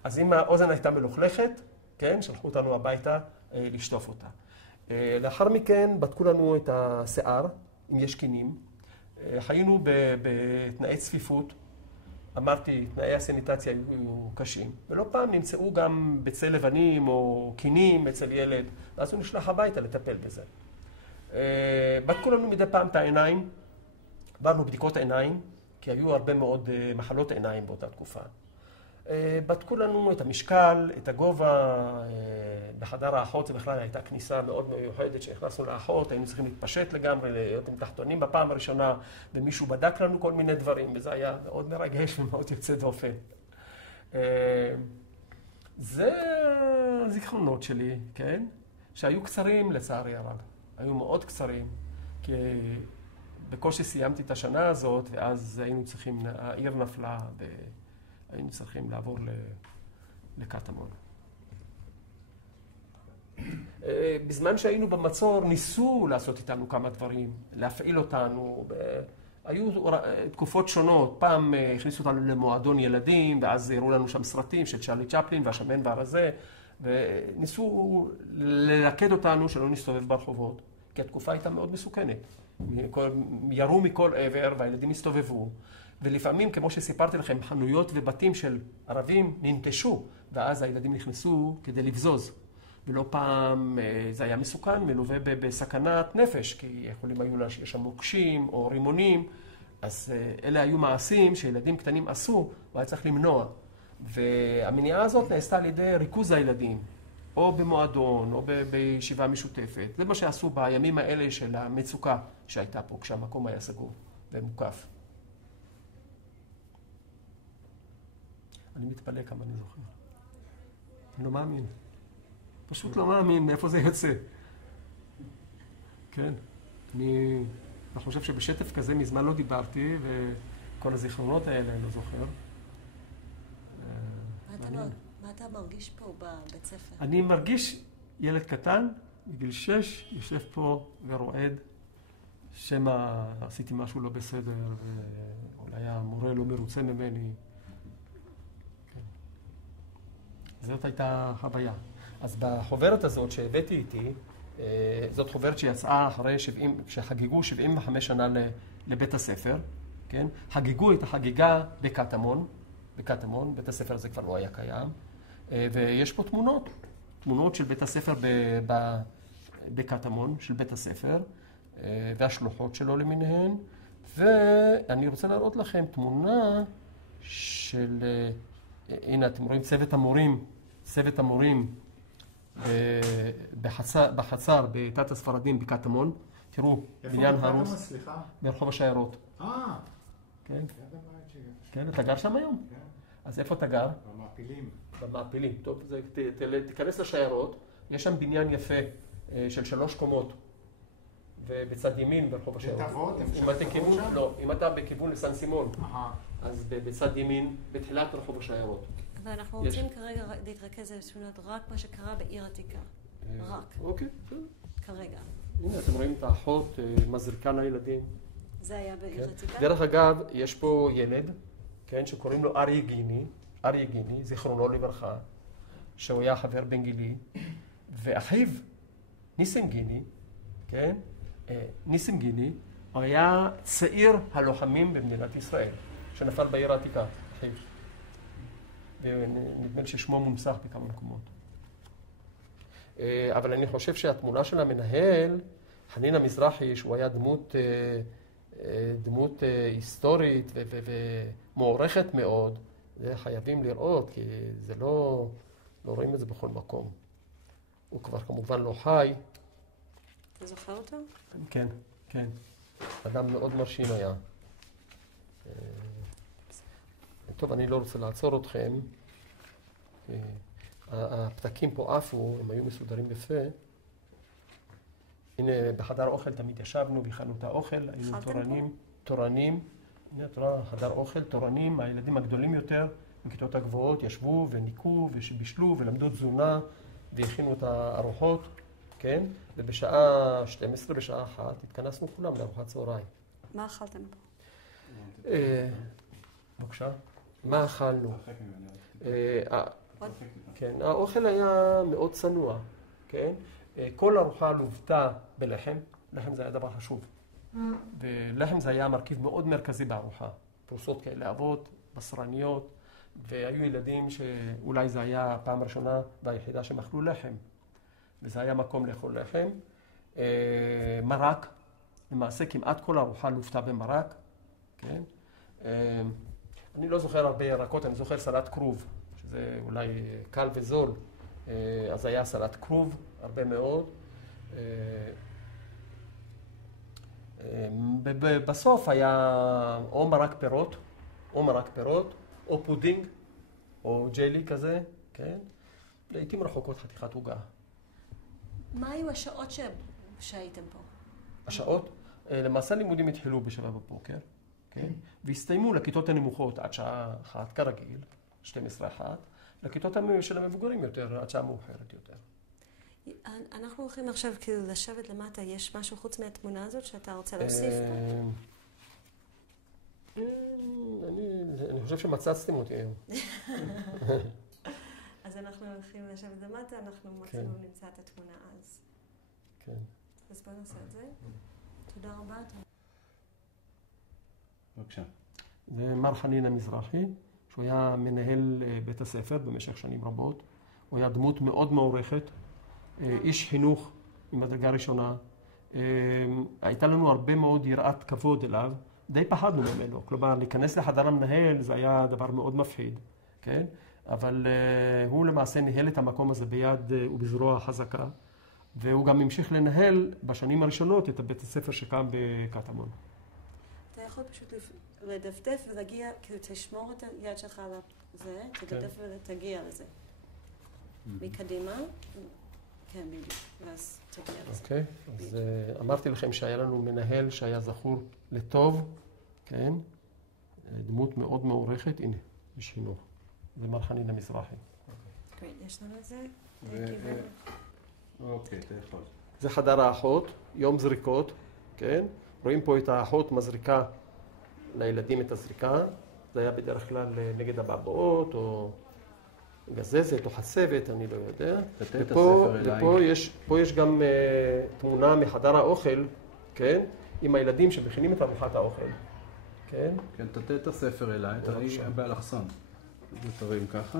אז אם האוזן הייתה מלוכלכת, כן, שלחו אותנו הביתה לשטוף אותה. לאחר מכן בדקו לנו את השיער, אם יש קינים. חיינו בתנאי צפיפות. אמרתי, תנאי הסניטציה היו קשים. ולא פעם נמצאו גם ביצי לבנים או קינים אצל ילד, ואז הוא נשלח הביתה לטפל בזה. בדקו לנו מדי פעם את העיניים. עברנו בדיקות עיניים, כי היו הרבה מאוד מחלות עיניים באותה תקופה. בדקו לנו את המשקל, את הגובה. בחדר האחות זה בכלל הייתה כניסה מאוד מיוחדת שנכנסנו לאחות, היינו צריכים להתפשט לגמרי, להיות עם תחתונים בפעם הראשונה, ומישהו בדק לנו כל מיני דברים, וזה היה מאוד מרגש ומאוד יוצא דופן. זה הזיכרונות שלי, כן? שהיו קצרים לצערי הרב. היו מאוד קצרים, כי בקושי סיימתי את השנה הזאת, ואז היינו צריכים, העיר נפלה, והיינו צריכים לעבור לקטמון. בזמן שהיינו במצור, ניסו לעשות איתנו כמה דברים, להפעיל אותנו. היו תקופות שונות, פעם הכניסו אותנו למועדון ילדים, ואז הראו לנו שם סרטים של צ'רלי צ'פלין והשמן והרזה, וניסו ללכד אותנו שלא נסתובב ברחובות, כי התקופה הייתה מאוד מסוכנת. ירו מכל עבר והילדים הסתובבו, ולפעמים, כמו שסיפרתי לכם, חנויות ובתים של ערבים ננטשו, ואז הילדים נכנסו כדי לבזוז. ולא פעם זה היה מסוכן, מלווה בסכנת נפש, כי יכולים היו להשאיר שם מוקשים או רימונים, אז אלה היו מעשים שילדים קטנים עשו, והיה צריך למנוע. והמניעה הזאת נעשתה על ידי ריכוז הילדים, או במועדון, או בישיבה משותפת. זה מה שעשו בימים האלה של המצוקה שהייתה פה, כשהמקום היה סגור ומוקף. אני מתפלא כמה אני זוכר. אני לא מאמין. פשוט לא מאמין מאיפה זה יוצא. כן. אני חושב שבשטף כזה מזמן לא דיברתי, וכל הזיכרונות האלה אני לא זוכר. מה אתה מרגיש פה בבית ספר? אני מרגיש ילד קטן, בגיל 6, יושב פה ורועד, שמא עשיתי משהו לא בסדר, ואולי המורה לא מרוצה ממני. כן. זאת הייתה חוויה. אז בחוברת הזאת שהבאתי איתי, זאת חוברת שיצאה אחרי שחגגו 75 שנה לבית הספר, כן? חגגו את החגיגה בקטמון, בית הספר הזה כבר לא היה קיים, ויש פה תמונות של בית הספר בקטמון, של בית הספר, והשלוחות שלו למיניהן, ואני רוצה להראות לכם תמונה של, הנה אתם רואים צוות המורים, בחצר, בתת הספרדים בקטמון. תראו, בניין הרוס. ברחוב השיירות. כן. כן, אתה גר שם היום? כן. אז איפה אתה גר? במעפילים. טוב, תיכנס לשיירות, יש שם בניין יפה של 3 קומות, ובצד ימין ברחוב השיירות. בית אבות? אפשר לחוות שם? לא, אם אתה בכיוון לסן סימון, אז בצד ימין, בתחילת רחוב השיירות. ואנחנו רוצים כרגע להתרכז על תמונות רק מה שקרה בעיר עתיקה. רק. אוקיי. כרגע. הנה, אתם רואים את האחות מזריקה לילדים. זה היה בעיר עתיקה? דרך אגב, יש פה ילד, כן, שקוראים לו אריה גיני, זיכרונו לברכה, שהוא היה חבר בן גילי, ואחיו, ניסים גיני, כן, ניסים גיני, הוא היה צעיר הלוחמים במדינת ישראל, שנפל בעיר העתיקה, אחיו. ונדמה לי ששמו מונסח בכמה מקומות. אבל אני חושב שהתמונה של המנהל, חנין המזרחי, שהוא היה דמות היסטורית ומוערכת מאוד, זה חייבים לראות, כי זה לא רואים את זה בכל מקום. הוא כבר כמובן לא חי. אתה זוכר אותו? כן, כן. אדם מאוד מרשים היה. טוב, אני לא רוצה לעצור אתכם. הפתקים פה עפו, הם היו מסודרים יפה. הנה, בחדר אוכל תמיד ישבנו, והכנו את האוכל, היינו תורנים. הנה, את רואה, חדר אוכל, תורנים, הילדים הגדולים יותר, בכיתות הגבוהות, ישבו וניקו ובישלו ולמדו תזונה, והכינו את הארוחות, כן? ובשעה 12, בשעה 1, התכנסנו כולם לארוחת צהריים. מה אכלתם פה? בבקשה. מה אכלנו? כן, האוכל היה מאוד צנוע, כן? כל ארוחה לוותה בלחם, לחם זה היה דבר חשוב. ולחם זה היה מרכיב מאוד מרכזי בארוחה. פרוסות כאלה אבות, בשרניות, והיו ילדים שאולי זה היה הפעם הראשונה והיחידה שהם אכלו לחם. וזה היה מקום לאכול לחם. מרק, למעשה כמעט כל ארוחה לוותה במרק, כן? אני לא זוכר הרבה ירקות, אני זוכר סלט כרוב, שזה אולי קל וזול. אז היה סלט כרוב, הרבה מאוד. בסוף היה או מרק פירות, או פודינג, או ג'לי כזה, כן? לעתים רחוקות חתיכת עוגה. מה היו השעות שהייתם פה? השעות? למעשה לימודים התחילו ב7 בבוקר, כן? והסתיימו לכיתות הנמוכות עד שעה 1 כרגיל, 12-1, לכיתות של המבוגרים יותר, עד שעה מאוחרת יותר. אנחנו הולכים עכשיו כאילו לשבת למטה, יש משהו חוץ מהתמונה הזאת שאתה רוצה להוסיף פה? אני חושב שמצצתם אותי היום. אז אנחנו הולכים לשבת למטה, אנחנו מקסימום נמצא את התמונה אז. כן. אז בוא נעשה את זה. תודה רבה. בבקשה. זה מר חנין המזרחי, שהוא היה מנהל בית הספר במשך שנים רבות. הוא היה דמות מאוד מעורכת, איש חינוך ממדרגה ראשונה. הייתה לנו הרבה מאוד יראת כבוד אליו, די פחדנו ממנו. כלומר, להיכנס לחדר המנהל זה היה דבר מאוד מפחיד, כן? אבל הוא למעשה ניהל את המקום הזה ביד ובזרוע חזקה, והוא גם המשיך לנהל בשנים הראשונות את בית הספר שקם בקטמון. אתה יכול פשוט לדפדף ולהגיע, כאילו תשמור את היד שלך על זה, תדפדף ותגיע לזה. מקדימה, כן, בדיוק, ואז תגיע לזה. אוקיי, אז אמרתי לכם שהיה לנו מנהל שהיה זכור לטוב, כן? דמות מאוד מעורכת, הנה, איש חינוך. זה מר חנין המזרחי. יש לנו את זה. אוקיי, אתה יכול. זה חדר האחות, יום זריקות, כן? רואים פה את האחות מזריקה לילדים את הזריקה. זה היה בדרך כלל נגד הבעבעות, או גזזת, או חצבת, אני לא יודע. ופה יש גם תמונה מחדר האוכל, כן? עם הילדים שמכינים את ארוחת האוכל, כן? כן, תתן את הספר אליי, תראי באלכסון. תראים ככה,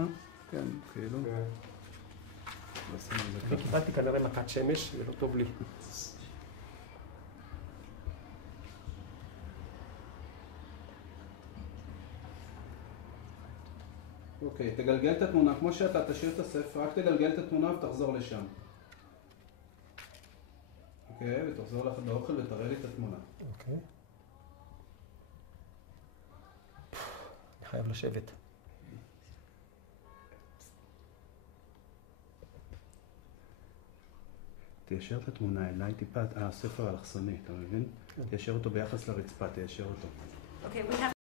כן, כאילו. קיבלתי כנראה מכת שמש, זה לא טוב לי. אוקיי, תגלגל את התמונה, כמו שאתה תשאיר את הספר, רק תגלגל את התמונה ותחזור לשם. אוקיי, ותחזור לאוכל ותראה לי את התמונה. אוקיי. אני חייב לשבת. תיישר את התמונה אליי טיפה, הספר האלכסוני, אתה מבין? תיישר אותו ביחס לרצפה, תיישר אותו. Okay, we have